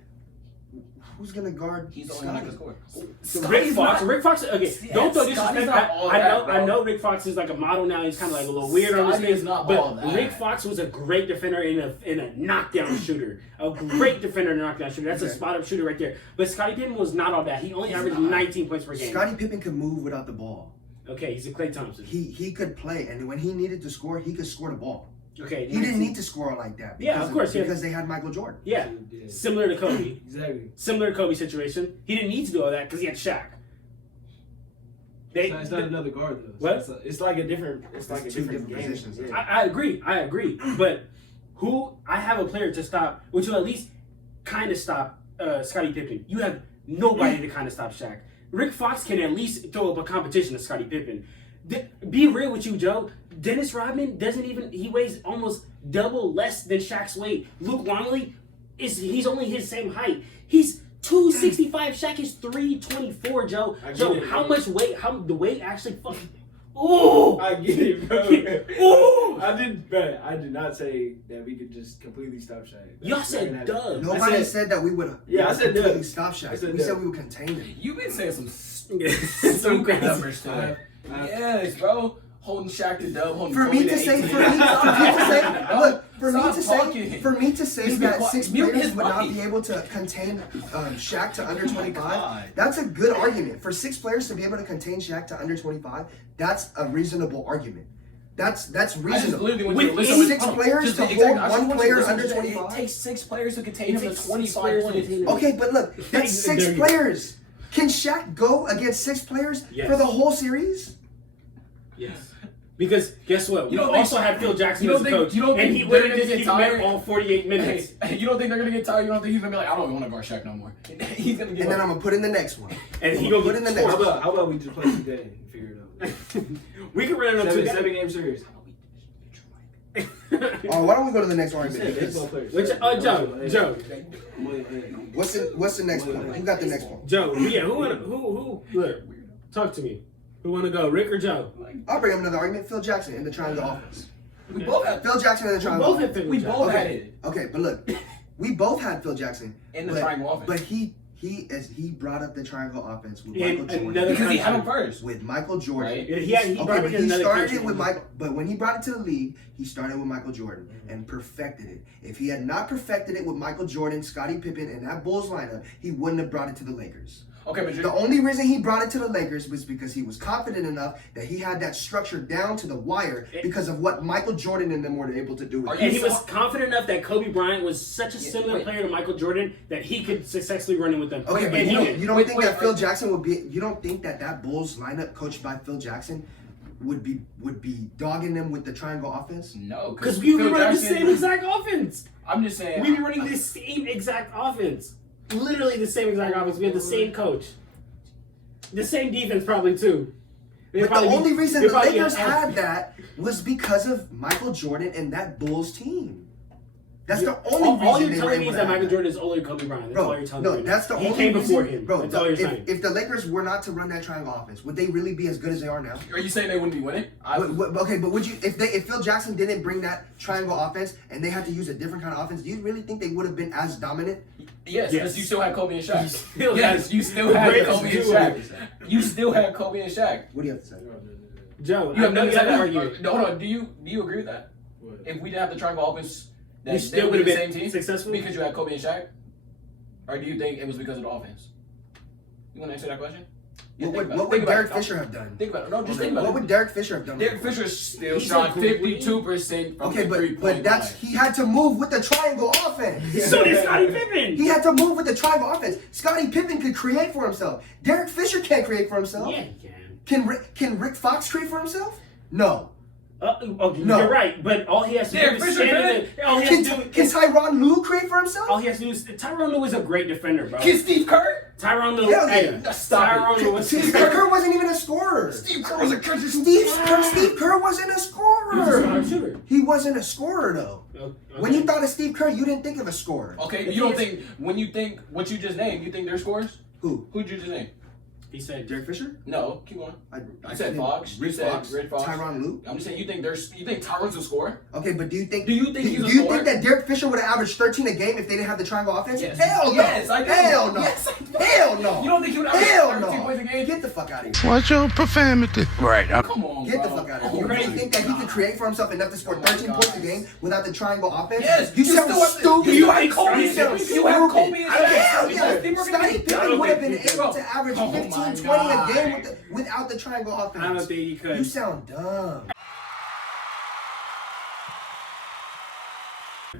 who's gonna guard He's the only one that Scottie? can score. Rick Fox. Rick Fox. Okay, Yeah, don't throw Scotty's disrespect. not all I that, bro. know Rick Fox is like a model now. He's kind of like a little weird on his Scotty is face. not But all that. Rick Fox was a great defender in a knockdown shooter. A great defender in a knockdown shooter. That's a Okay. spot up shooter right there. But Scottie Pippen was not all that. He only averaged 19 points per game. Scottie Pippen could move without the ball. Okay, he's a Klay Thompson. He could play, and when he needed to score, he could score the ball. Okay. He didn't need to score like that. Yeah, of course, yeah. Because they had Michael Jordan. Yeah. Similar to Kobe. Exactly. Similar to Kobe's situation. He didn't need to do all that because he had Shaq. It's not another guard though. What? It's like a different. It's like a two different different game. positions. Yeah. I agree. But I have a player to stop, which will at least kind of stop Scottie Pippen. You have nobody to kind of stop Shaq. Rick Fox can at least throw up a competition to Scottie Pippen. Be real with you, Joe. Dennis Rodman he weighs almost double less than Shaq's weight. Luke Longley he's only his same height. He's 265. Shaq is 324. Joe. Joe, how much weight? How the weight actually fucking. Ooh! I get it, bro. Ooh! I did not say that we could just completely stop Shaq. Y'all said duh. Nobody said that we would. Yeah, I said completely duh. stop Shaq. I said We duh. said we would contain him. You've been saying some Some crazy numbers today. Yes, bro. Holding Shaq to dub. Holding For me Kobe to say, to for me to say, look, Stop for me to say Just be that quiet. 6 Mute players his would not mic. be able to contain Shaq to under 25. God. That's a good argument. For 6 players to be able to contain Shaq to under 25, that's a reasonable argument. That's I just reasonable. literally want With you to listen. 6 players Just to exactly- hold I just one want you to player listen under to that. 25. It takes 6 players to contain him It to takes 6 25 players to points. contain him. Okay, but look, that's There 6 you go. players. Can Shaq go against 6 players Yes. for the whole series? Yes. Because guess what? We You don't also think- had Phil Jackson you as don't a think- coach, you don't and think he they're literally gonna just get keep him there tired? all 48 minutes. Hey, you don't think they're gonna get tired? You don't think he's gonna be like, I don't want to guard Shaq no more. He's gonna get. And then I'm gonna put in the next one. And he I'm gonna gonna put in the get next one. How about we just play today and figure it out? We can run it on 2 Seven game series. Oh, why don't we go to the next argument? Baseball Because- players. Which Joe, What's the next one? Who got the next one? Joe, yeah, who look, talk to me. Who wanna go, Rick or Joe? I'll bring up another argument. Phil Jackson in the triangle offense. We both had. Phil Jackson in the We triangle both offense. had Phil We Jackson. both had Okay. it. Okay, but look, we both had Phil Jackson In the but- triangle offense. But he brought up the triangle offense with In Michael Jordan. another Because he had him country. first. With Michael Jordan. Right. Yeah, he Okay, brought but it in he another started country. it with Mike. But when he brought it to the league, he started with Michael Jordan and perfected it. If he had not perfected it with Michael Jordan, Scottie Pippen, and that Bulls lineup, he wouldn't have brought it to the Lakers. Okay, but The you're. only reason he brought it to the Lakers was because he was confident enough that he had that structure down to the wire because of what Michael Jordan and them were able to do. With Are it. you And he was so- confident enough that Kobe Bryant was such a similar wait. player to Michael Jordan that he could successfully run it with them. Okay, but and you he don't, did. you don't Wait, think wait, that Phil wait. Jackson would be? You don't think that Bulls lineup coached by Phil Jackson would be dogging them with the triangle offense? No, Because we were Phil running the Jackson- same exact offense. I'm just saying. We were running the same exact offense. Literally the same exact offense. We had the same coach. The same defense probably too. But the only reason the Lakers had that was because of Michael Jordan and that Bulls team. That's the only reason all you're they were telling me able is to that have Michael that. Jordan is older than Kobe Bryant. That's all Bro, you're telling no, me. that's the he only came reason. before him. Bro, that's all you're saying. if the Lakers were not to run that triangle offense, would they really be as good as they are now? Are you saying they wouldn't be winning? Okay, but would you if Phil Jackson didn't bring that triangle offense and they had to use a different kind of offense, do you really think they would have been as dominant? Yes, because you still had Kobe and Shaq. still Yes, had you still the had greatest Kobe and duo. Shaq. You still had Kobe and Shaq. What do you have to say? Joe, You have no nothing to say other that? argument. No, hold on. Do you agree with that? What? If we didn't have the triangle offense, that We they still would would be have the been same team successful. because you had Kobe and Shaq, or do you think it was because of the offense? You want to answer that question? Yeah, What think about it. would Think about Derek it. Fisher have done? Think about it. No, just think about What it. would Derek Fisher have done? Derek Fisher still He's shot a great- 52% from Okay, the but three-point that's line. he had to move with the triangle offense. So did Scottie Pippen. He had to move with the triangle offense. Scottie Pippen could create for himself. Derek Fisher can't create for himself. Yeah, he can. Can Rick Fox create for himself? No. Okay, No. you're right, but all he has to Derek do is Fisher stand in the, all he has to do Can is Tyronn Lue create for himself? all he has to do is Tyronn Lue is a great defender, bro. Can Steve Kerr? Tyronn Lue, Hell hey, yeah. Stop Tyronn it. Lue was Steve Kerr wasn't even a scorer. Steve Kerr was a catcher. Steve Kerr wasn't a He was a scorer. smart shooter. He wasn't a scorer though. Okay. When you thought of Steve Kerr, you didn't think of a scorer. Okay, you don't think when you think what you just named, you think they're scores? Who? Who'd you just name? He said, Derek Fisher? No, keep going. I You said Fox. You said Red Fox. Tyronn Lue. I'm just saying you think Tyron's a scorer? Okay, but do you think Do you think he's a do you scorer? think that Derek Fisher would have averaged 13 a game if they didn't have the triangle offense? Yes. Hell no. Yes, I do. Hell no. Yes, I do. Hell no. You don't think he would average Hell 13 no. points a game? Get the fuck out of here. Watch your profanity. Right. Come on, Get the bro. fuck out of Oh here. You my really think that he could create for himself enough to score Oh my 13 points a God. game without the triangle offense? Yes, you you sound still have- stupid. you had Kobe You and sound Shaq. You had stupid. Kobe and Shaq. Hell You yeah. think we're gonna Scottie get- Pippen would have been Bro, able to average oh 15, my 20 a God. game without the triangle offense. I don't think he could. You sound dumb.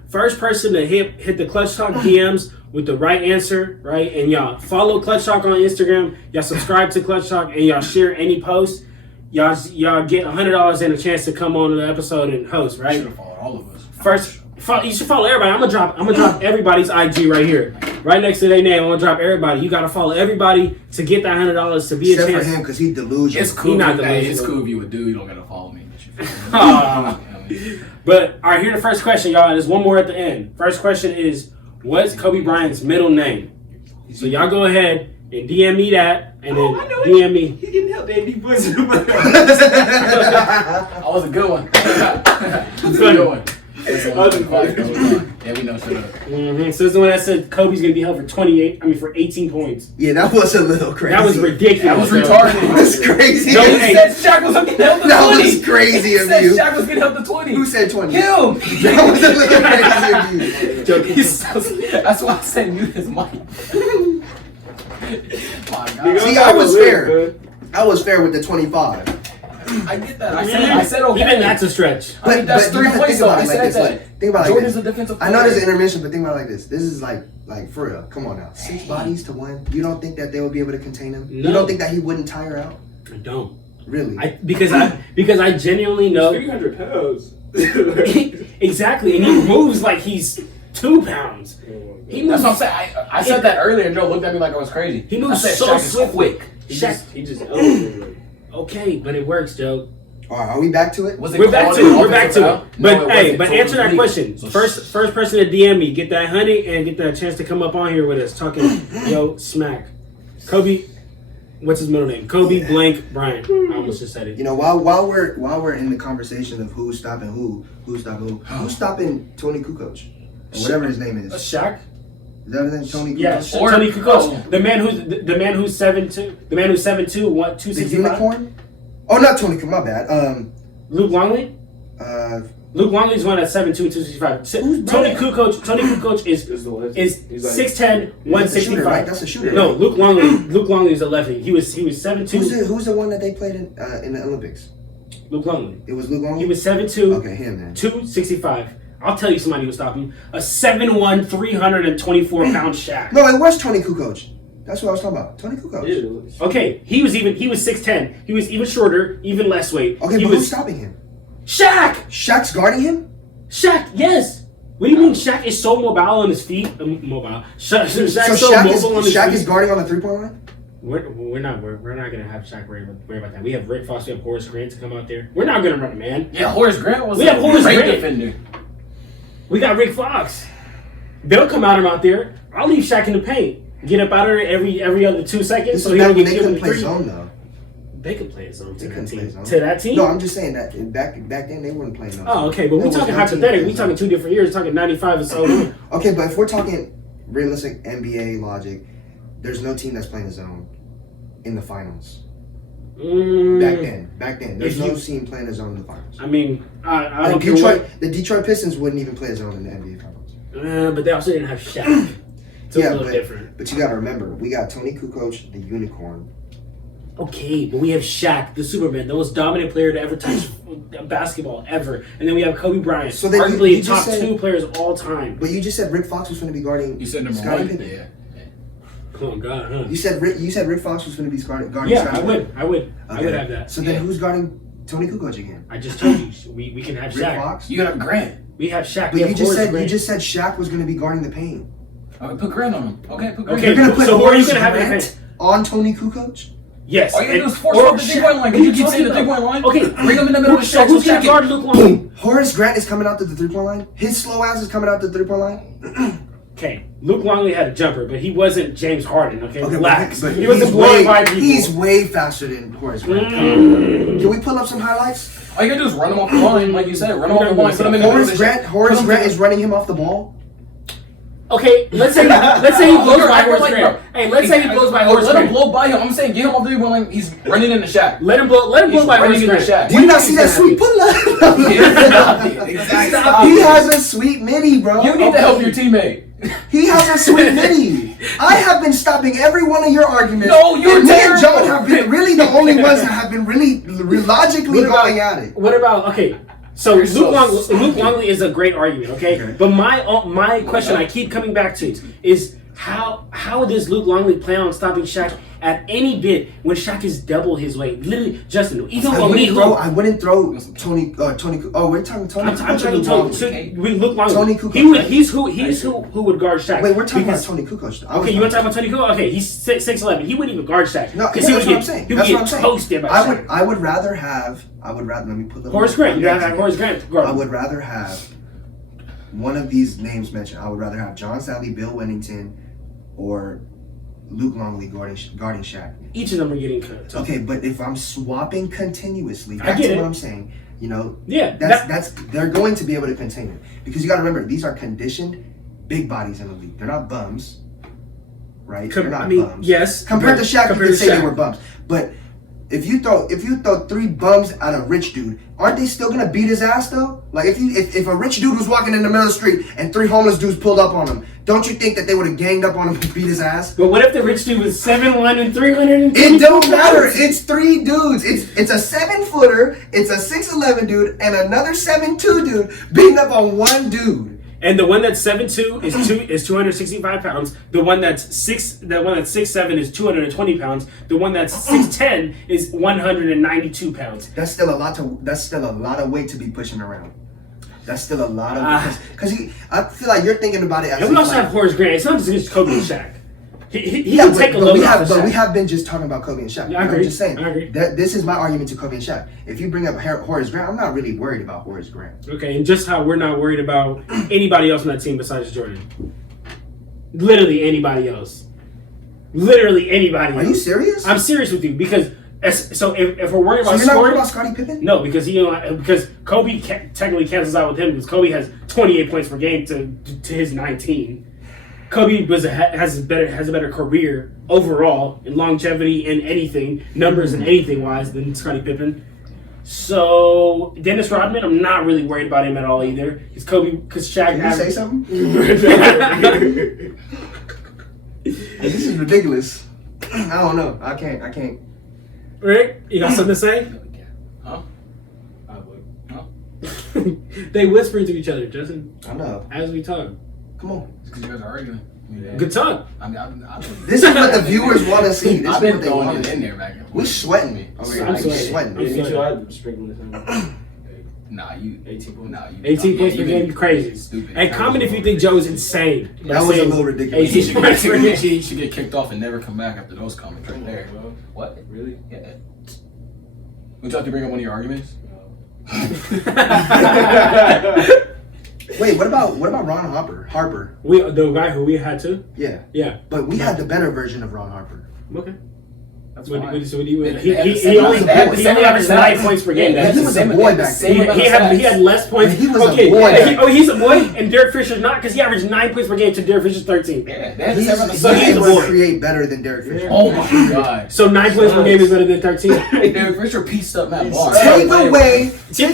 First person to hit the Clutch Talk DMs with the right answer, right? And y'all follow Clutch Talk on Instagram. Y'all subscribe to Clutch Talk and y'all share any post. Y'all get $100 and a chance to come on the episode and host, You right? should have followed all of us. First, you should follow everybody. I'm gonna drop everybody's IG right here, right next to their name. I'm gonna drop everybody. You gotta follow everybody to get that $100 to be Except a for chance. him, because he's delusional. It's cool. not Hey, it's delusional. cool if you would do. You don't gotta follow me. Aw. But all right, here's the first question, y'all. There's one more at the end. First question is, what's Kobe Bryant's middle name? So y'all go ahead and DM me that, and then DM me. He's getting help, baby. Boys. That was a good one. That's a good one. Yeah, we know. Shut up. So it's the one that said Kobe's gonna be held for 18 points. Yeah, that was a little crazy. That was ridiculous. That was bro. retarded. That's crazy. No, He hey. said Shaq was getting held to 20. That was crazy He of said you. Shaq was getting held to 20. Who said 20? Him. That was a little crazy of you. Joking. That's why I said mute his mic. My God. See, I was fair. I was fair with the 25. I get that. I said okay. Even that's a stretch. I mean, that's you 3 gotta points think though. about I it like said this. that. Think about it like Jordan's this. a defensive I player. know there's an intermission, but think about it like this. This is like for real. Come on now. 6 bodies to 1. You don't think that they would be able to contain him? You No. don't think that he wouldn't tire out? I don't. Really? Because I genuinely know 300 pounds. exactly, and he moves like he's 2 pounds. He moves. That's what I'm saying. I said that earlier, and Joe looked at me like I was crazy. He moves I said so Shaq is swift. quick. He Shaq. just elevated. Okay, but it works, Joe. All right, are we back to it? Was it We're back called to an it. We're back offensive to foul? it. No, But it hey, wasn't. but So it answer was that legal. question. So First person to DM me, get that honey and get that chance to come up on here with us talking. Yo, smack. Kobe. What's his middle name? Kobe blank Bryant. I almost just said it. You know, while we're in the conversation of who's stopping who's stopping Tony Kukoc, or whatever his name is. Shaq. Is that his name? Tony Kukoc? Yes, Or- Tony Kukoc, the man who's 7'2", the man who's 7'2", what, The 265? unicorn? Oh, not Tony. My bad. Luke Longley. Uh, Luke Longley's one at 7'2", 265. Tony Kukoc is Is the left. is He's like- 6'10", that's a shooter, right? 165. That's a shooter. No, right? Luke Longley is a lefty. He was 7'2". Who's the one that they played in the Olympics? Luke Longley. It was Luke Longley? He was 7'2", Okay, him then. 265. I'll tell you somebody who stopped him. A 7'1", 324-pound Shaq. No, it was Tony Kukoc. That's what I was talking about. Tony Kukoc. Yeah. Okay, he was 6'10". He was even shorter, even less weight. Okay, he but was who's stopping him? Shaq. Shaq's guarding him? Shaq, yes. What do you mean Shaq is so mobile on his feet? Mobile. Shaq's so mobile on his Shaq feet. is guarding on the 3-point line? We're not gonna have Shaq worry about that. We have Rick Fox, we have Horace Grant to come out there. We're not gonna run a man. Yeah, Horace Grant was We have a Horace great Grant. defender. We got Rick Fox. They'll come out there. I'll leave Shaq in the paint. Get up out of there every other 2 seconds. This So is he back don't when get they given couldn't the play three. zone, though. They could play a zone They to that couldn't play team. zone. To that team? No, I'm just saying that back then they weren't playing no. Oh, okay, but There we're was talking no team hypothetical. playing We're talking zone. 2 different years. We're talking 95 and so. Okay, but if we're talking realistic NBA logic, there's no team that's playing a zone in the finals. Back then, there's If no you- team playing a zone in the finals. I mean, I Like don't care what. the Detroit Pistons wouldn't even play a zone in the NBA finals. But they also didn't have Shaq. It's a Yeah, little different. but you got to remember, we got Tony Kukoc, the unicorn. Okay, but we have Shaq, the Superman, the most dominant player to ever touch basketball ever, and then we have Kobe Bryant, So then you arguably just top said- 2 players of all time. But you just said Rick Fox was going to be guarding. You said number Scottie 1? Pippen. Yeah. Oh God, huh? You said Rick Fox was going to be guarding. Yeah, Scottie I would Pippen. have that. So then Yeah. who's guarding Tony Kukoc again? I just told you we can have Rick Shaq. Fox. You got Grant. We have Shaq. But We have you just Horace said Grant. Shaq was going to be guarding the paint. Okay, put Grant on him. Okay, put Grant. Okay, You're going to put so who are you Horace gonna have in the Grant paint? on Tony Kukoc? Yes. All you gotta do and- is force or up the Shaq. 3-point line. What Because are you keep talking saying the about? 3-point line. Okay, Bring him in the middle of the So shot. who's Check gonna it. guard Luke Longley? Horace Grant is coming out to the 3-point line. His slow ass is coming out to the 3-point line. Okay, Luke Longley had a jumper, but he wasn't James Harden. Okay, Okay, relax. but He wasn't he's blowing way, by people. he's way faster than Horace Grant. Come on. Can we pull up some highlights? All you gotta do is run him off the line, like you said. Run him off the line. Put him in the middle of Horace the Grant is running him off the ball. Okay, let's say he blows by Horace Grant. Hey, let's say he blows by Horace Let him Grant. blow by him. I'm saying get him off the 3-point line. He's running in the shack. Let him blow He's by running Horace in the Grant. shack. Do you not see that sweet pull up? Exactly. He has a sweet midi, bro. You need to help your teamate. He has a sweet midi. I have been stopping every one of your arguments. No, you're and me and terrible. John have been really the only ones that have been really logically What about- going at it. What about, okay, So You're Luke so Longley is a great argument, okay? Okay. But my question I keep coming back to is how does Luke Longley plan on stopping Shaq at any bit when Shaq is double his weight? Literally, Justin, even I wouldn't throw Tony. Oh, we're talking Tony. I'm talking Luke Longley. Luke Longley. Tony Kukoc. He's who would guard Shaq. Wait, we're talking Because- about Tony Kukoc. Okay, you want to talk about Tony Kukoc? Okay, he's 6'11". He wouldn't even guard Shaq. No, because that's what I'm saying. He would That's get what I'm saying. toasted by Shaq. I would rather have. Let me put the Horace Grant. You gotta have Horace Grant. I would rather have one of these names mentioned. I would rather have John Sally, Bill Wennington, or Luke Longley guarding Shaq. Each of them are getting cut. Okay, but if I'm swapping continuously, I that's get it. what I'm saying. You know, Yeah, that's they're going to be able to contain it because you got to remember these are conditioned big bodies in the league. They're not bums, right? They're not bums. yes. Compared to Shaq, you compared could to say they Shaq. were bums, but. If you throw 3 bums at a rich dude, aren't they still gonna beat his ass though? Like if a rich dude was walking in the middle of the street and 3 homeless dudes pulled up on him, don't you think that they would have ganged up on him and beat his ass? But what if the rich dude was 7'1" and 300? It don't matter. It's 3 dudes. It's a 7-footer, it's a 6'11" dude, and another 7'2" dude beating up on one dude. And the one that's 7'2" is 265 pounds. The one that's 6'7" is 220 pounds. The one that's 6'10" is 192 pounds. That's still a lot of weight to be pushing around. That's still a lot of because I feel like you're thinking about it as And we if, also like, have Horace Grant. It's not just Kobe and Shaq. He yeah, can take a but load we off have of Shaq. we have been just talking about Kobe and Shaq. Yeah, I I'm agree. just saying. I agree. That this is my argument to Kobe and Shaq. If you bring up Horace Grant, I'm not really worried about Horace Grant. Okay, and just how we're not worried about anybody else on that team besides Jordan. Literally anybody else. Literally anybody else. Are you serious? I'm serious with you because if we're worried So about you're not worried scoring, about Scottie Pippen? no, because because Kobe technically cancels out with him because Kobe has 28 points per game to his 19. Kobe has a better career overall in longevity and anything, numbers and anything wise than Scottie Pippen. So Dennis Rodman, I'm not really worried about him at all either. Because Shaq. Can you say something? This is ridiculous. I don't know. I can't. Rick, you got something to say? Huh? I would. They whisper to each other, Justin, I know. as we talk. Come on. Because you guys are arguing. Good talk. I'm This is what the viewers want to see. This I've is been what they throwing want it to in see. there back and We forth. sweating. Okay, I'm we sweating. sweating. Yeah, me sorry. too. I'm sprinkling this. Nah, you 18 points. Nah, you 18 points per you game, been you crazy. Stupid. And comment if you think Joe is insane. That was a little ridiculous. 18 points per game. He should get kicked off and never come back after those comments right there. Bro. What? Really? Yeah. Would you like to bring up one of your arguments? Wait, what about Ron Harper? The guy who we had to? Yeah, Yeah. but we had the better version of Ron Harper. Okay. That's What fine. do you They he had the he same- only they had the same averaged amount of 9 points per game. Yeah, That's he it. was a boy back He then. had less points. But he was a okay. boy and back he's a boy, and Derek Fisher's not because he averaged 9 points per game to Derek Fisher's 13. Yeah, they had the same amount of so he's He's a able boy. to create better than Derek Fisher. Oh my god. So 9 points per game is better than 13. Derek Fisher pieced up Matt Barnes. Take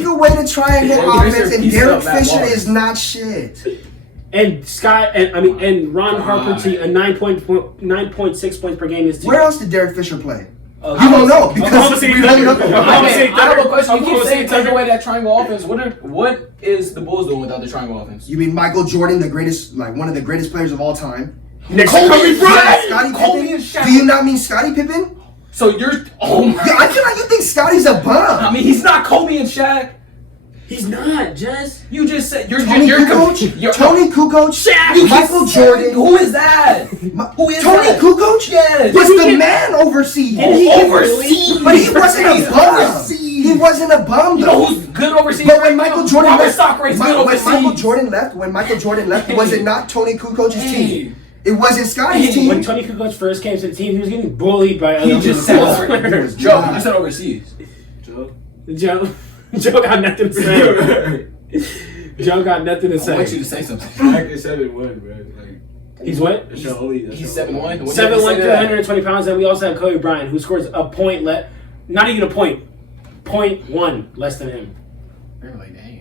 away the triangle Derek Fisher offense, and pieced Derek up Matt Fisher Barnes. is not shit. And and Ron Harper to a 9.6 points per game is. Where else did Derek Fisher play? You You don't know Oklahoma because City we don't know. Thunder. I have a question. You Oklahoma keep City saying take Thunder. away that triangle offense. What is the Bulls doing without the triangle offense? You mean Michael Jordan, the greatest, like one of the greatest players of all time? Next to Kobe Bryant. Scottie Kobe Pippen? and Shaq. Do you not mean Scottie Pippen? So you're Yeah, I feel like you think Scotty's a bum. I mean, he's not Kobe and Shaq. He's not, just. You just said you're Tony Kukoc, Tony Kukoc, Shaq. Michael Jordan. Who is that? Who is Tony that? Kukoc? Yes. Was the man overseas. Overseas. But he wasn't a bum. He wasn't a bum You know though. who's good overseas? But right when Michael now? Jordan Robert left, Socrates good overseas. when Michael Jordan left, was it not Tony Kukoc's team? It wasn't Scotty's When team. Tony Kukoc first came to the team, he was getting bullied by other He just said players. Joe. You just said overseas. Joe? Joe got nothing to say. Joe got nothing to I want you say. to say something. Shaq is 7'1", bro. Like, He's what? that's your only. He's 7'1". 7'1", 120 pounds, and we also have Kobe Bryant, who scores a point not even a point, 0.1 less than him. They're like, dang.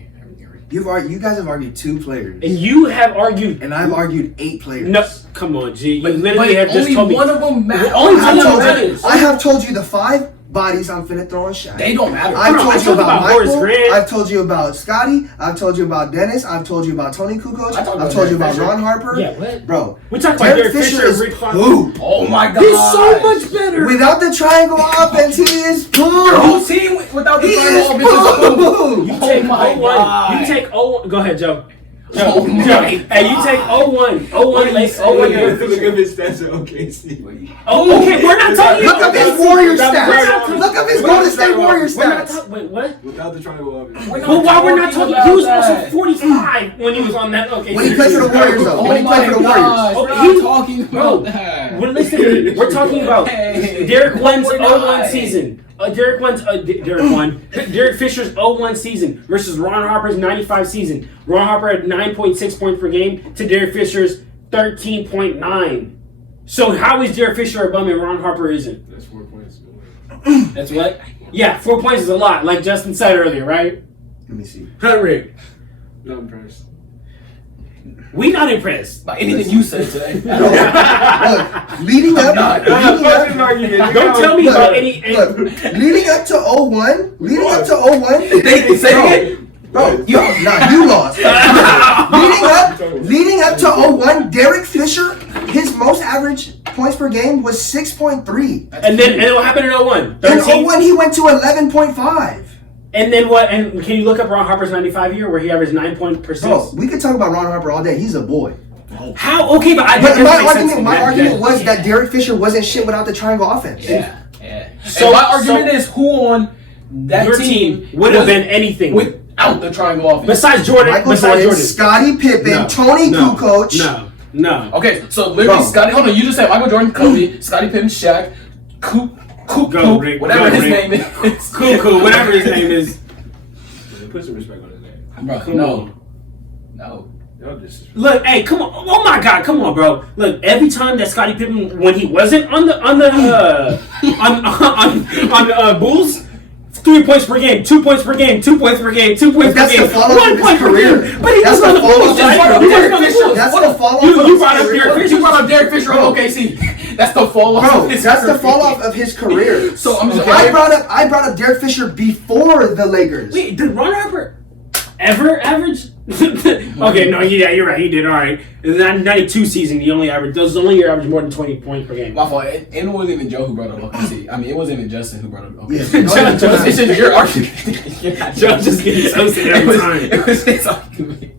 You guys have argued 2 players, And you have argued. and I've argued 8 players. No, come on, G. You But literally have just only told me. one of them matters. Only I one have, of told them you, matters. I have told you the 5 bodies I'm finna throw on Shaq. They don't matter. I've Bro, I told you talked about about Horace Michael. Grant. I've told you about Scotty. I've told you about Dennis. I've told you about Tony Kukoc. I talked about I've told you Derek about Fisher. Ron Harper. Yeah, what? Bro, We talked about Derek Fisher and is Rick Fox. poop. Oh my god. He's so much better. Without the triangle offense, he is The whole poop. team without the He triangle is offense is poop. You Oh take my 01. God. You take 01. Go ahead, Joe. Oh my Hey, you take 01. 01 late. 01 Derek Look Fisher. at his stats at OKC. Oh, okay. We're not talking Look about up his that. Warrior We're not stats. talking- Look up his We're Golden not State talking Warrior about- We're not stats. talking. Wait, what? Without the triangle offense. But why we're not talking? He was also that. 45 when he was on that. Okay. When he played for the Warriors, though. When he played for the Warriors. Oh, We're he- not talking about that. Well, listen, we're talking about Hey, Derek One's we're 01 not. season. Derek Fisher's 01 season versus Ron Harper's 95 season. Ron Harper had 9.6 points per game to Derek Fisher's 13.9. So how is Derek Fisher a bum and Ron Harper isn't? That's 4 points. That's what? Yeah, 4 points is a lot, like Justin said earlier, right? Let me see. Rick, Not impressed. we not impressed. By anything you said today. Look, leading up, not. Don't tell me about any. Look, leading up to 01, Say it. Bro, you lost. leading up to 01, Derek Fisher, his most average points per game was 6.3. And then what happened in 01? In 13? 01, he went to 11.5. And then what? And can you look up Ron Harper's 95 year where he averaged 9 points per Bro, season? we could talk about Ron Harper all day. He's a boy. How? Okay, but I But think that my makes sense. argument was that Derek Fisher wasn't shit without the triangle offense. Yeah. So- So my argument is who on that Your team would have been anything without the triangle offense. besides Jordan. Michael Besides Jordan, Jordan. Scottie Pippen, No, Tony no, Kukoc. No. Okay, so literally Bro. Scotty. Hold on, you just said Michael Jordan, Kobe, Scottie Pippen, Shaq, Coop, Go, Rick, whatever go, his Rick. name is. Cool, whatever his name is. Put some respect on his name. Bro, Come no, on. no. Y'all disrespect. Look, hey, come on! Oh my God, come on, bro! Look, every time that Scottie Pippen, when he wasn't on the Bulls, 3 points per game, 2 points per game, 2 points per game, 2 points per That's game, the fall off 1 of his point per career. game. But he That's was on the the fall Bulls. off of That's his why he career. was on the Bulls. That's the fall off You of his brought up career. Derek Fisher. You brought up Derek Fisher on OKC. That's the fall off. Bro, of his that's the career. fall off of his career. So I'm just I brought up Derek Fisher before the Lakers. Wait, did Ron Harper ever average? Okay, no, yeah, you're right. He did all right. In the 92 season, he only averaged. Those only year averaged more than 20 points per game. My fault. It wasn't even Joe who brought up OKC. I mean, it wasn't even Justin who brought up OKC. Yeah. It's just your argument. You're not- Joe just getting toasted every time. It was his argument.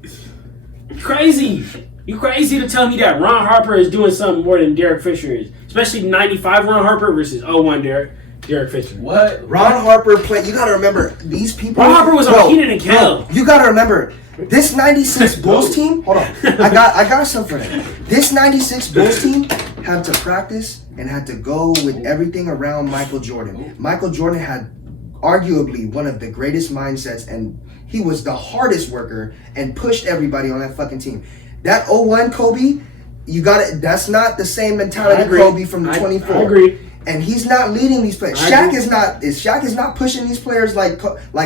Crazy. You crazy to tell me that Ron Harper is doing something more than Derek Fisher is, especially 95 Ron Harper versus 01 Derek Fisher. What? Ron Harper played. You gotta remember these people. Ron Harper was on Keenan and Kel. You gotta remember this '96 Bulls team. Hold on, I got something for them. This '96 Bulls team had to practice and had to go with everything around Michael Jordan. Michael Jordan had arguably one of the greatest mindsets, and he was the hardest worker and pushed everybody on that fucking team. That 01 Kobe, you got it. That's not the same mentality I agree. Kobe from the 24. I agree. And he's not leading these players. I Shaq agree. is not pushing these players like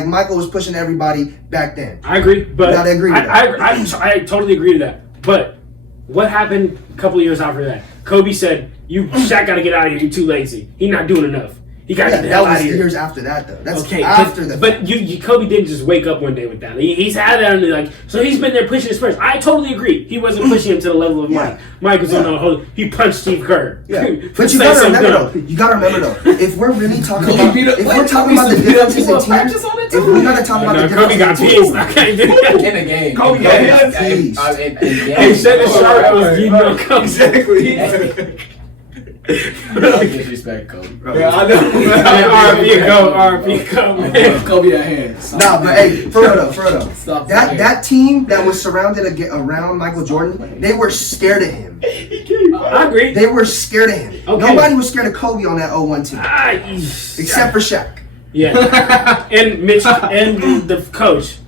Michael was pushing everybody back then. I agree, but You gotta agree with I totally agree to that. But what happened a couple of years after that? Kobe said, Shaq got to get out of here. You're too lazy. He's not doing enough. He got to Yeah, get the that hell out was of here. years after that though. That's Okay, after the but Kobe didn't just wake up one day with that. He's had that, and so he's been there pushing his players. I totally agree. He wasn't pushing him to the level of Mike. Mike was on the whole. He punched Steve Kerr. Yeah, For but you saying gotta something remember dumb. though. You gotta remember though. If we're really talking Kobe about, beat up- if wait, we're talking Kobe about the beat up differences people in at practice teams, all the if time. we're gonna talk about No, the Kobe got differences in pissed. I teams, can't do that. In a game. Kobe In got games. pissed. In games. Hey, Shannon Sharp was getting on Kobe. Exactly. Disrespect Kobe. Yeah, I know. RP go, RP go, man. Kobe that hand. Nah, but hey, for real though. Stop That team that was surrounded around Michael Jordan, they were scared of him. I agree. They were scared of him. Okay. Nobody was scared of Kobe on that 01 team, Except except for Shaq. yeah, and Mitch and the coach.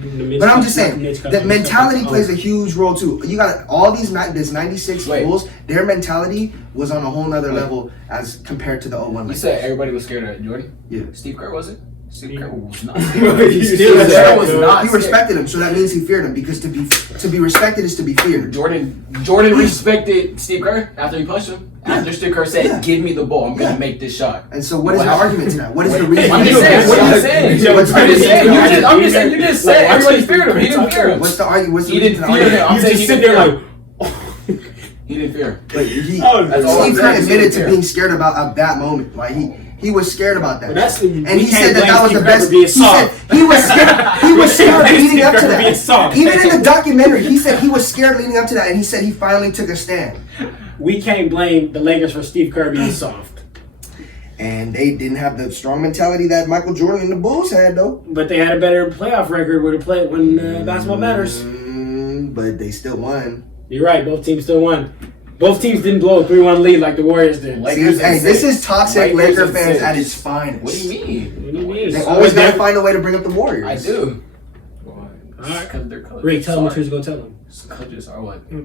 But I'm just saying, the mentality plays a huge role too. You got all these this 96 Wait. Bulls, their mentality was on a whole nother level as compared to the 01. You said everybody was scared of Jordan? Yeah. Steve Kerr wasn't? Steve Kerr was not. He Steve Kerr was not. He respected him, so that means he feared him because to be respected is to be feared. Jordan respected Steve Kerr after he punched him. After Steve Kerr said, "Give me the ball, I'm gonna make this shot." And so, what is the argument to that? What is the reason? I'm just saying. What are you saying? What's the I'm just saying. argument? I'm just saying. You just said everybody feared him. He didn't fear him. What's the argument? What's the He reason didn't for the fear him. argument? I'm You saying just he sit didn't there fear him. like, He didn't fear him. Like he, That's all I'm Steve Kerr saying. admitted He to didn't being scared about that moment. Like he was scared about that. But that's- and we he can't said that blame that was the Steve Kerr best. for being He said soft. he was scared. He was scared blame leading Steve up to Kerr for being that. soft. Even in the documentary, he said he was scared leading up to that, and he said he finally took a stand. we can't blame the Lakers for Steve Kerr being soft. And they didn't have the strong mentality that Michael Jordan and the Bulls had, though. But they had a better playoff record when basketball matters. But they still won. You're right. Both teams still won. Both teams didn't blow a 3-1 lead like the Warriors did. Like- See, Lakers hey, and this six. is toxic Lakers Laker and fans six. at its finest. What do you mean? What do you mean? They always gotta never- find a way to bring up the Warriors. I do. Alright. Because they're colors. Rick, tell them what you was gonna tell them. Colors are what? Yeah.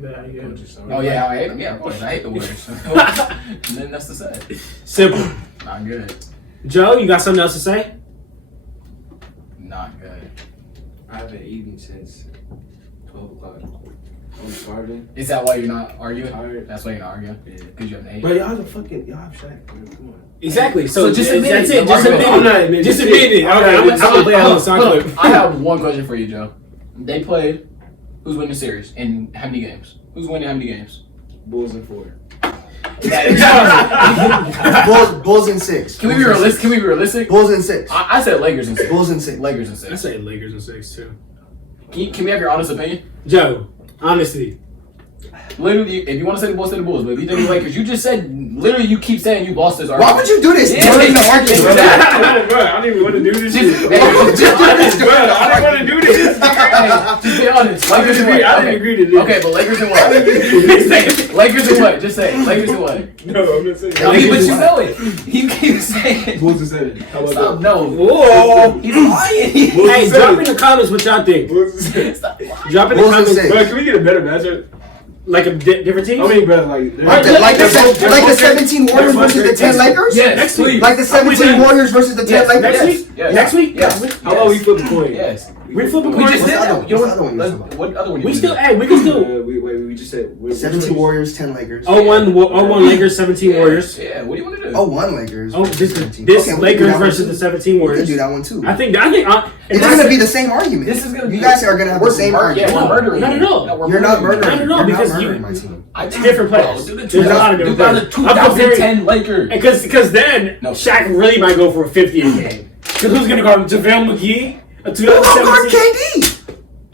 Oh yeah, I hate them. Yeah, of course, I hate the Warriors. And then that's to say. Simple. Not good. Joe, you got something else to say? Not good. I haven't eaten since 12 o'clock. I'm starving. Is that why you're not arguing? Tired. That's why you're not arguing? Yeah. Because you haven't ate? But y'all have Shaq. Man, come on. Exactly. So just admit that's it. it. Just I'm admit not it. admitting Just it. admit it. Okay, I'm gonna play a sound Look, clip. I have one question for you, Joe. They played. Who's winning the series and how many games? Who's winning how many games? Bulls in 4. Bulls in 6. Can we be realistic? Can we be realistic? Bulls in 6. I said Lakers in 6. Bulls in 6. Lakers in I 6. say Lakers in 6 too. Can we have your honest opinion? Joe, honestly, Literally, if you want to say the Bulls, say the Bulls. But if you think the Lakers, you just said literally. You keep saying you lost this Why argument. would you do this Yeah, during the argument? exactly. I don't even want to do this Just, Why would you do this during the I don't want to do this. Hey, just be honest. Lakers in what? I didn't Okay. agree to this. Okay, but Lakers in what? Say it. Lakers in what? Just say it. Lakers in what? No, I'm not saying. I mean, but you know it. He keeps saying. Bulls in 7. How about Stop. that? No. Whoa. He's lying. Hey, drop in the comments what y'all think. Bulls in 7. Stop lying. Drop in the Bulls in comments. 6. Bro, can we get a better matchup? Like a different team? I mean, bro, like Like the 17 Warriors versus the 10 Lakers? Yes. Next week. Like the 17 Warriors versus the 10 Yes. Lakers? Next week? Yes. Next week? Yes. how about we flip a coin? Yes. We flip a We coin. just did What's the other that. one? You know What's the other one you let's- talking about? What other one? you We wanna still, do? hey, we can still. We just said 17 Warriors, 10 Lakers. 01 Lakers, 17 Warriors. Yeah. What do you want to do? Oh, 1 Lakers. Oh, this 17. this Okay, we can do Lakers that one versus too. the 17 We can Warriors. do that one too. I think It's gonna be the same argument. This is gonna be. You guys are gonna have the same Yeah, argument. we're murdering. No, no, you. no. we're You're not murdering. No, no, You're because not you- murdering my team. It's different players. There's a lot of different You got the players. I'm comparing- 2010 Lakers. Because then No. Shaq really might go for a 50 a game. Because who's gonna guard JaVale McGee? A Who's gonna guard 2017. KD?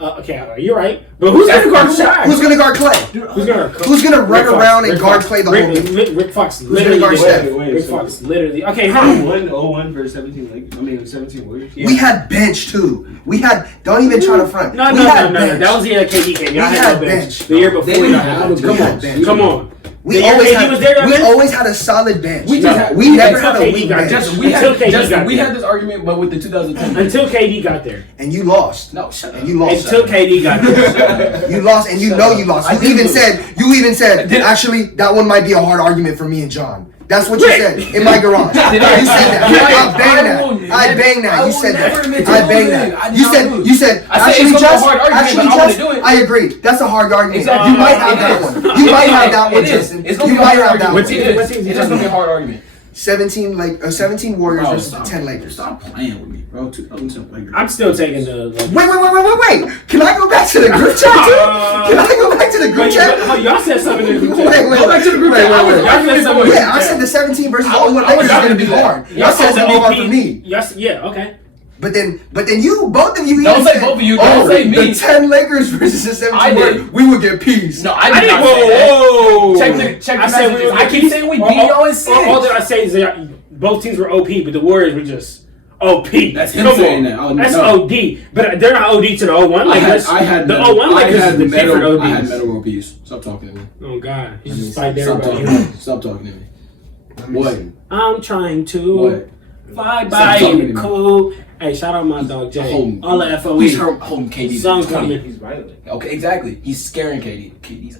Okay, you're right. But who's gonna guard Shaq? Who's gonna guard Clay? Who's gonna Who's gonna run around and guard Clay the whole game? Rick Fox gonna literally. guard did Steph? that. Wait, Rick so- Fox literally. Okay, how? 1-0-1 versus 17 Lakers. I mean, 17 Warriors. We had bench too. We had. Don't even try to front. No, we no, had no, no, no. bench. That was the KD game. Y'all We had had no bench. bench. The year before, They y'all didn't had have no to. bench. We had bench. Come on. We The year always KD had. was there, We man? always had a solid bench. We just had- we never until had a KD weak got bench. Justin, Justin, Until KD got we there. had this argument, but with the 2010. Until KD got there. And you lost. No, shut up. And you lost. Until KD got there. You lost, and you know you lost. I You did even lose. said. You even said. Actually, that one might be a hard argument for me and John. That's what you said in my garage. You said that. I bang that. I bang that. You said that. I bang that. You said. You said. I said Actually, it's gonna be a just. hard argument, Actually, but I wanna just. do it. I agree. That's a hard argument. Exactly. You might have It that is. one. You might have that one, It is. Justin. It's gonna You be a might hard have that argument. one. What team- what team is he It's just gonna be a talking hard argument. 17 Warriors Bro, versus stop. 10 Lakers. Stop playing with me, bro. 2010 Lakers. I'm still taking the. Wait. Can I go back to the group chat too? Can I go back to the group Wait, chat? y'all said something in the group Wait, chat. wait, Go back to the group wait, chat. wait, wait. Y'all said something. Yeah, I said the 17 versus I 01 was Lakers is not gonna be gonna do that. hard. Y'all said it's gonna be hard for me. Yes, yeah, okay. But then you, both of you, Don't even say said, both of you, oh, don't say me. the 10 Lakers versus the 17 I Warriors, did. we would get peace. No, I did not Whoa, say that. whoa. Check the I said we messages. were. I keep saying we beat y'all in 6. All that I say is that both teams were OP, but the Warriors were just OP. That's him Come saying on. that. Oh, That's no. OD. But they're not OD to the 01 Lakers. I had the metal, 01 Lakers I had is the metal, different I had ODs. metal world peace. Stop talking to me. Oh God, he's just fighting Stop everybody. talking to me. Stop talking to me. What? I'm trying to What? fly Stop by talking to in me. the cool. Hey, shout out my dog Jay. Holding- All the FOE. He's holding KD. Song's 20. coming. He's violent. Okay, exactly. He's scaring KD. KD's.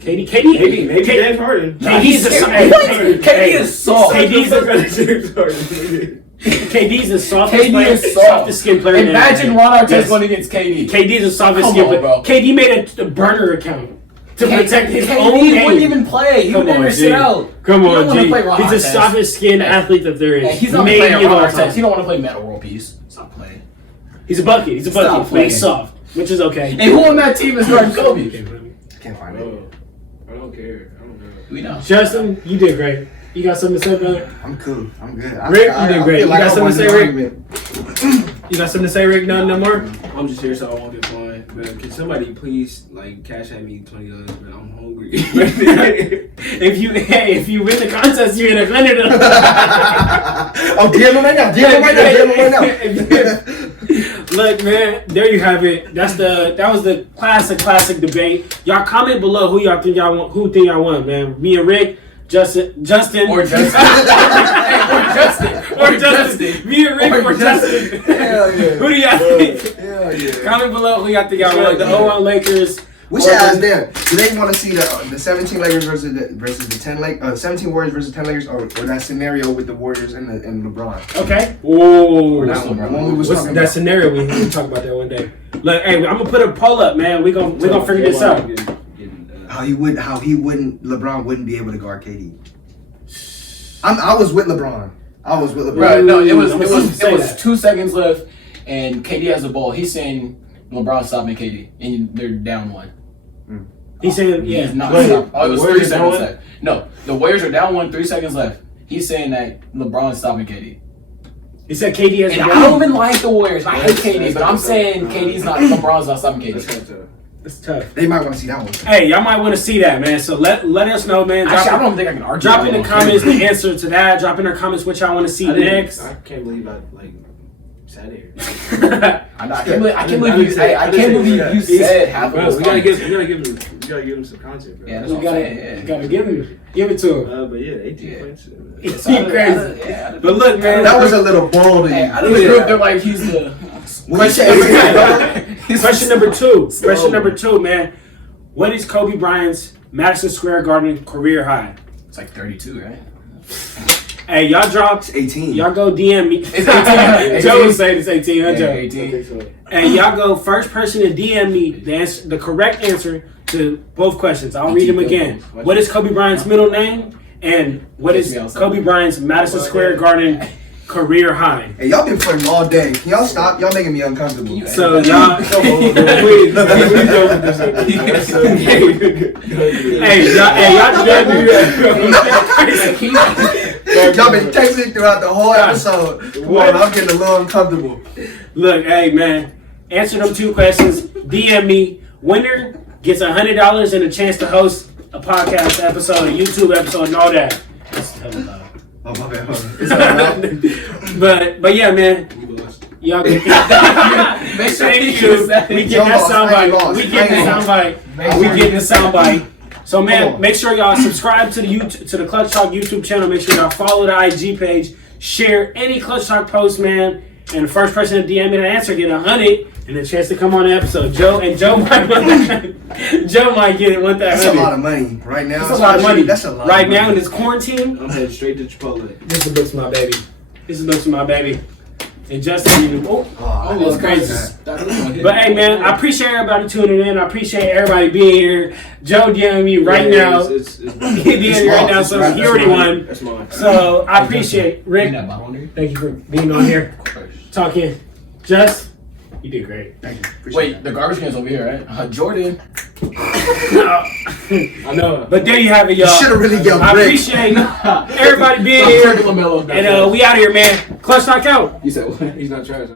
KD, Maybe James Harden. KD's a scared. hey, What? hey, KD hey, is soft. KD's a James Harden. KD's the softest KD player, is soft. softest skin player. Imagine in Ron the Artest Yes. going against KD. KD's the softest Come skin on, player. bro. KD made a burner account to protect his own KD name. wouldn't even play. He would never sit out. Come You don't on, wanna G. play Ron He's the Artest. softest skin Hey. athlete that there is. Hey, he's not Maybe playing of Ron all Artest. time. He don't want to play Metal World Peace. Stop playing. He's a bucket. He's a Stop bucket. But playing. he's soft, which is okay. And who on that team is guarding Kobe? Can't find it. Bro, I don't care. I don't know. We know. Justin, you did great. You got something to say, brother? I'm cool. I'm good. Rick, you did great. feel You got I something to won say, the Rick? argument. You got something to say, Rick? No more? I'm just here so I won't get fined. But can somebody please like cash at me $20? Man, I'm hungry. If you win the contest, you're in $100. Oh, DM him right now. DM him right now. Look, man, there you have it. That was the classic debate. Y'all comment below who think y'all won, man. Me and Rick, Justin, Or Justin. Or Justin. Me and Rick or Justin. Hell yeah. Who do y'all think? Hell yeah. Comment below who y'all think y'all won. The 0-1 Lakers. We should ask them. Do they want to see the 17 Lakers versus the 17 Warriors versus 10 Lakers, or that scenario with the Warriors and LeBron? Okay. Ooh. That one we was What's talking that about. scenario? We can talk about that one day. Look, hey, I'm gonna put a poll up, man. We gonna figure this out. How LeBron wouldn't be able to guard KD. I was with LeBron. Right, no, it was I'm gonna say that. 2 seconds left, and KD has the ball. He's saying LeBron stopping KD, and they're down one. He's saying, yeah. He's not Go ahead. stopping. Oh, it was 3 Warriors seconds down left. No, the Warriors are down 1, 3 seconds left. He's saying that LeBron's stopping KD. He said KD has And the I don't even like the Warriors. I hate KD, but I'm saying LeBron's not stopping That's KD. kind of tough. It's tough. They might want to see that one. Hey, y'all might want to see that, man. So let us know, man. Actually, I don't think I can argue. Drop in the that comments one. the answer to that. Drop in the comments what y'all want to see I didn't- next. I can't believe I sat here. I can't believe you said half of Bro, those we gotta comments. give him some content, bro. Yeah, that's You what I'm gotta, saying. you gotta give it to him. But yeah, 18 Yeah. points. It's crazy. Yeah. But look, man. That was a little bold of you. Hey, out of the group, they're like, he's the. When you say Question number two. Question number 2, man. What is Kobe Bryant's Madison Square Garden career high? It's like 32, right? Hey, y'all drop. 18. Y'all go DM me. It's 18. Joe was saying it's 18. Huh, Yeah, Joe? 18. So, And y'all go first person to DM me the correct answer to both questions. I'll read them again. What is Kobe Bryant's middle name? And what is Kobe Bryant's Madison Square Garden career high? Hey, y'all been flirting all day. Can y'all stop? Y'all making me uncomfortable. So y'all, please don't put this in. Hey, y'all Y'all been texting throughout the whole episode. Come on, I'm getting a little uncomfortable. Look, hey man, answer them 2 questions. DM me. Winner gets $100 and a chance to host a podcast episode, a YouTube episode, and all that. That's hella loud. Oh, my bad. It's all right. But yeah, man. Y'all get Thank you. We get that soundbite. We get the soundbite. We get the soundbite. So man, make sure y'all subscribe to the Clutch Talk YouTube channel. Make sure y'all follow the IG page. Share any Clutch Talk post, man. And the first person to DM me the answer get 100 and a chance to come on the episode. Joe might want that. Joe might want that. That's a lot of money right now. That's a lot of money. That's a lot. Right of now money. in this quarantine. I'm heading straight to Chipotle. This is the books, my baby. This is the books, my baby. And Justin, even Oh, it's crazy. That. But hey, man, I appreciate everybody tuning in. I appreciate everybody being here. Joe DM'd me right now. It's He DM'd me right now, so he already won. That's mine. So I appreciate Rick. Thank you for being on here, talking. Just, you did great. Thank you. Appreciate Wait, that. the garbage can's over here, right? Jordan. I know, but there you have it, y'all. You should have really yelled I Rick. appreciate everybody being here. And we out of here, man. Clutch Talk out. He said, what? He's not trash.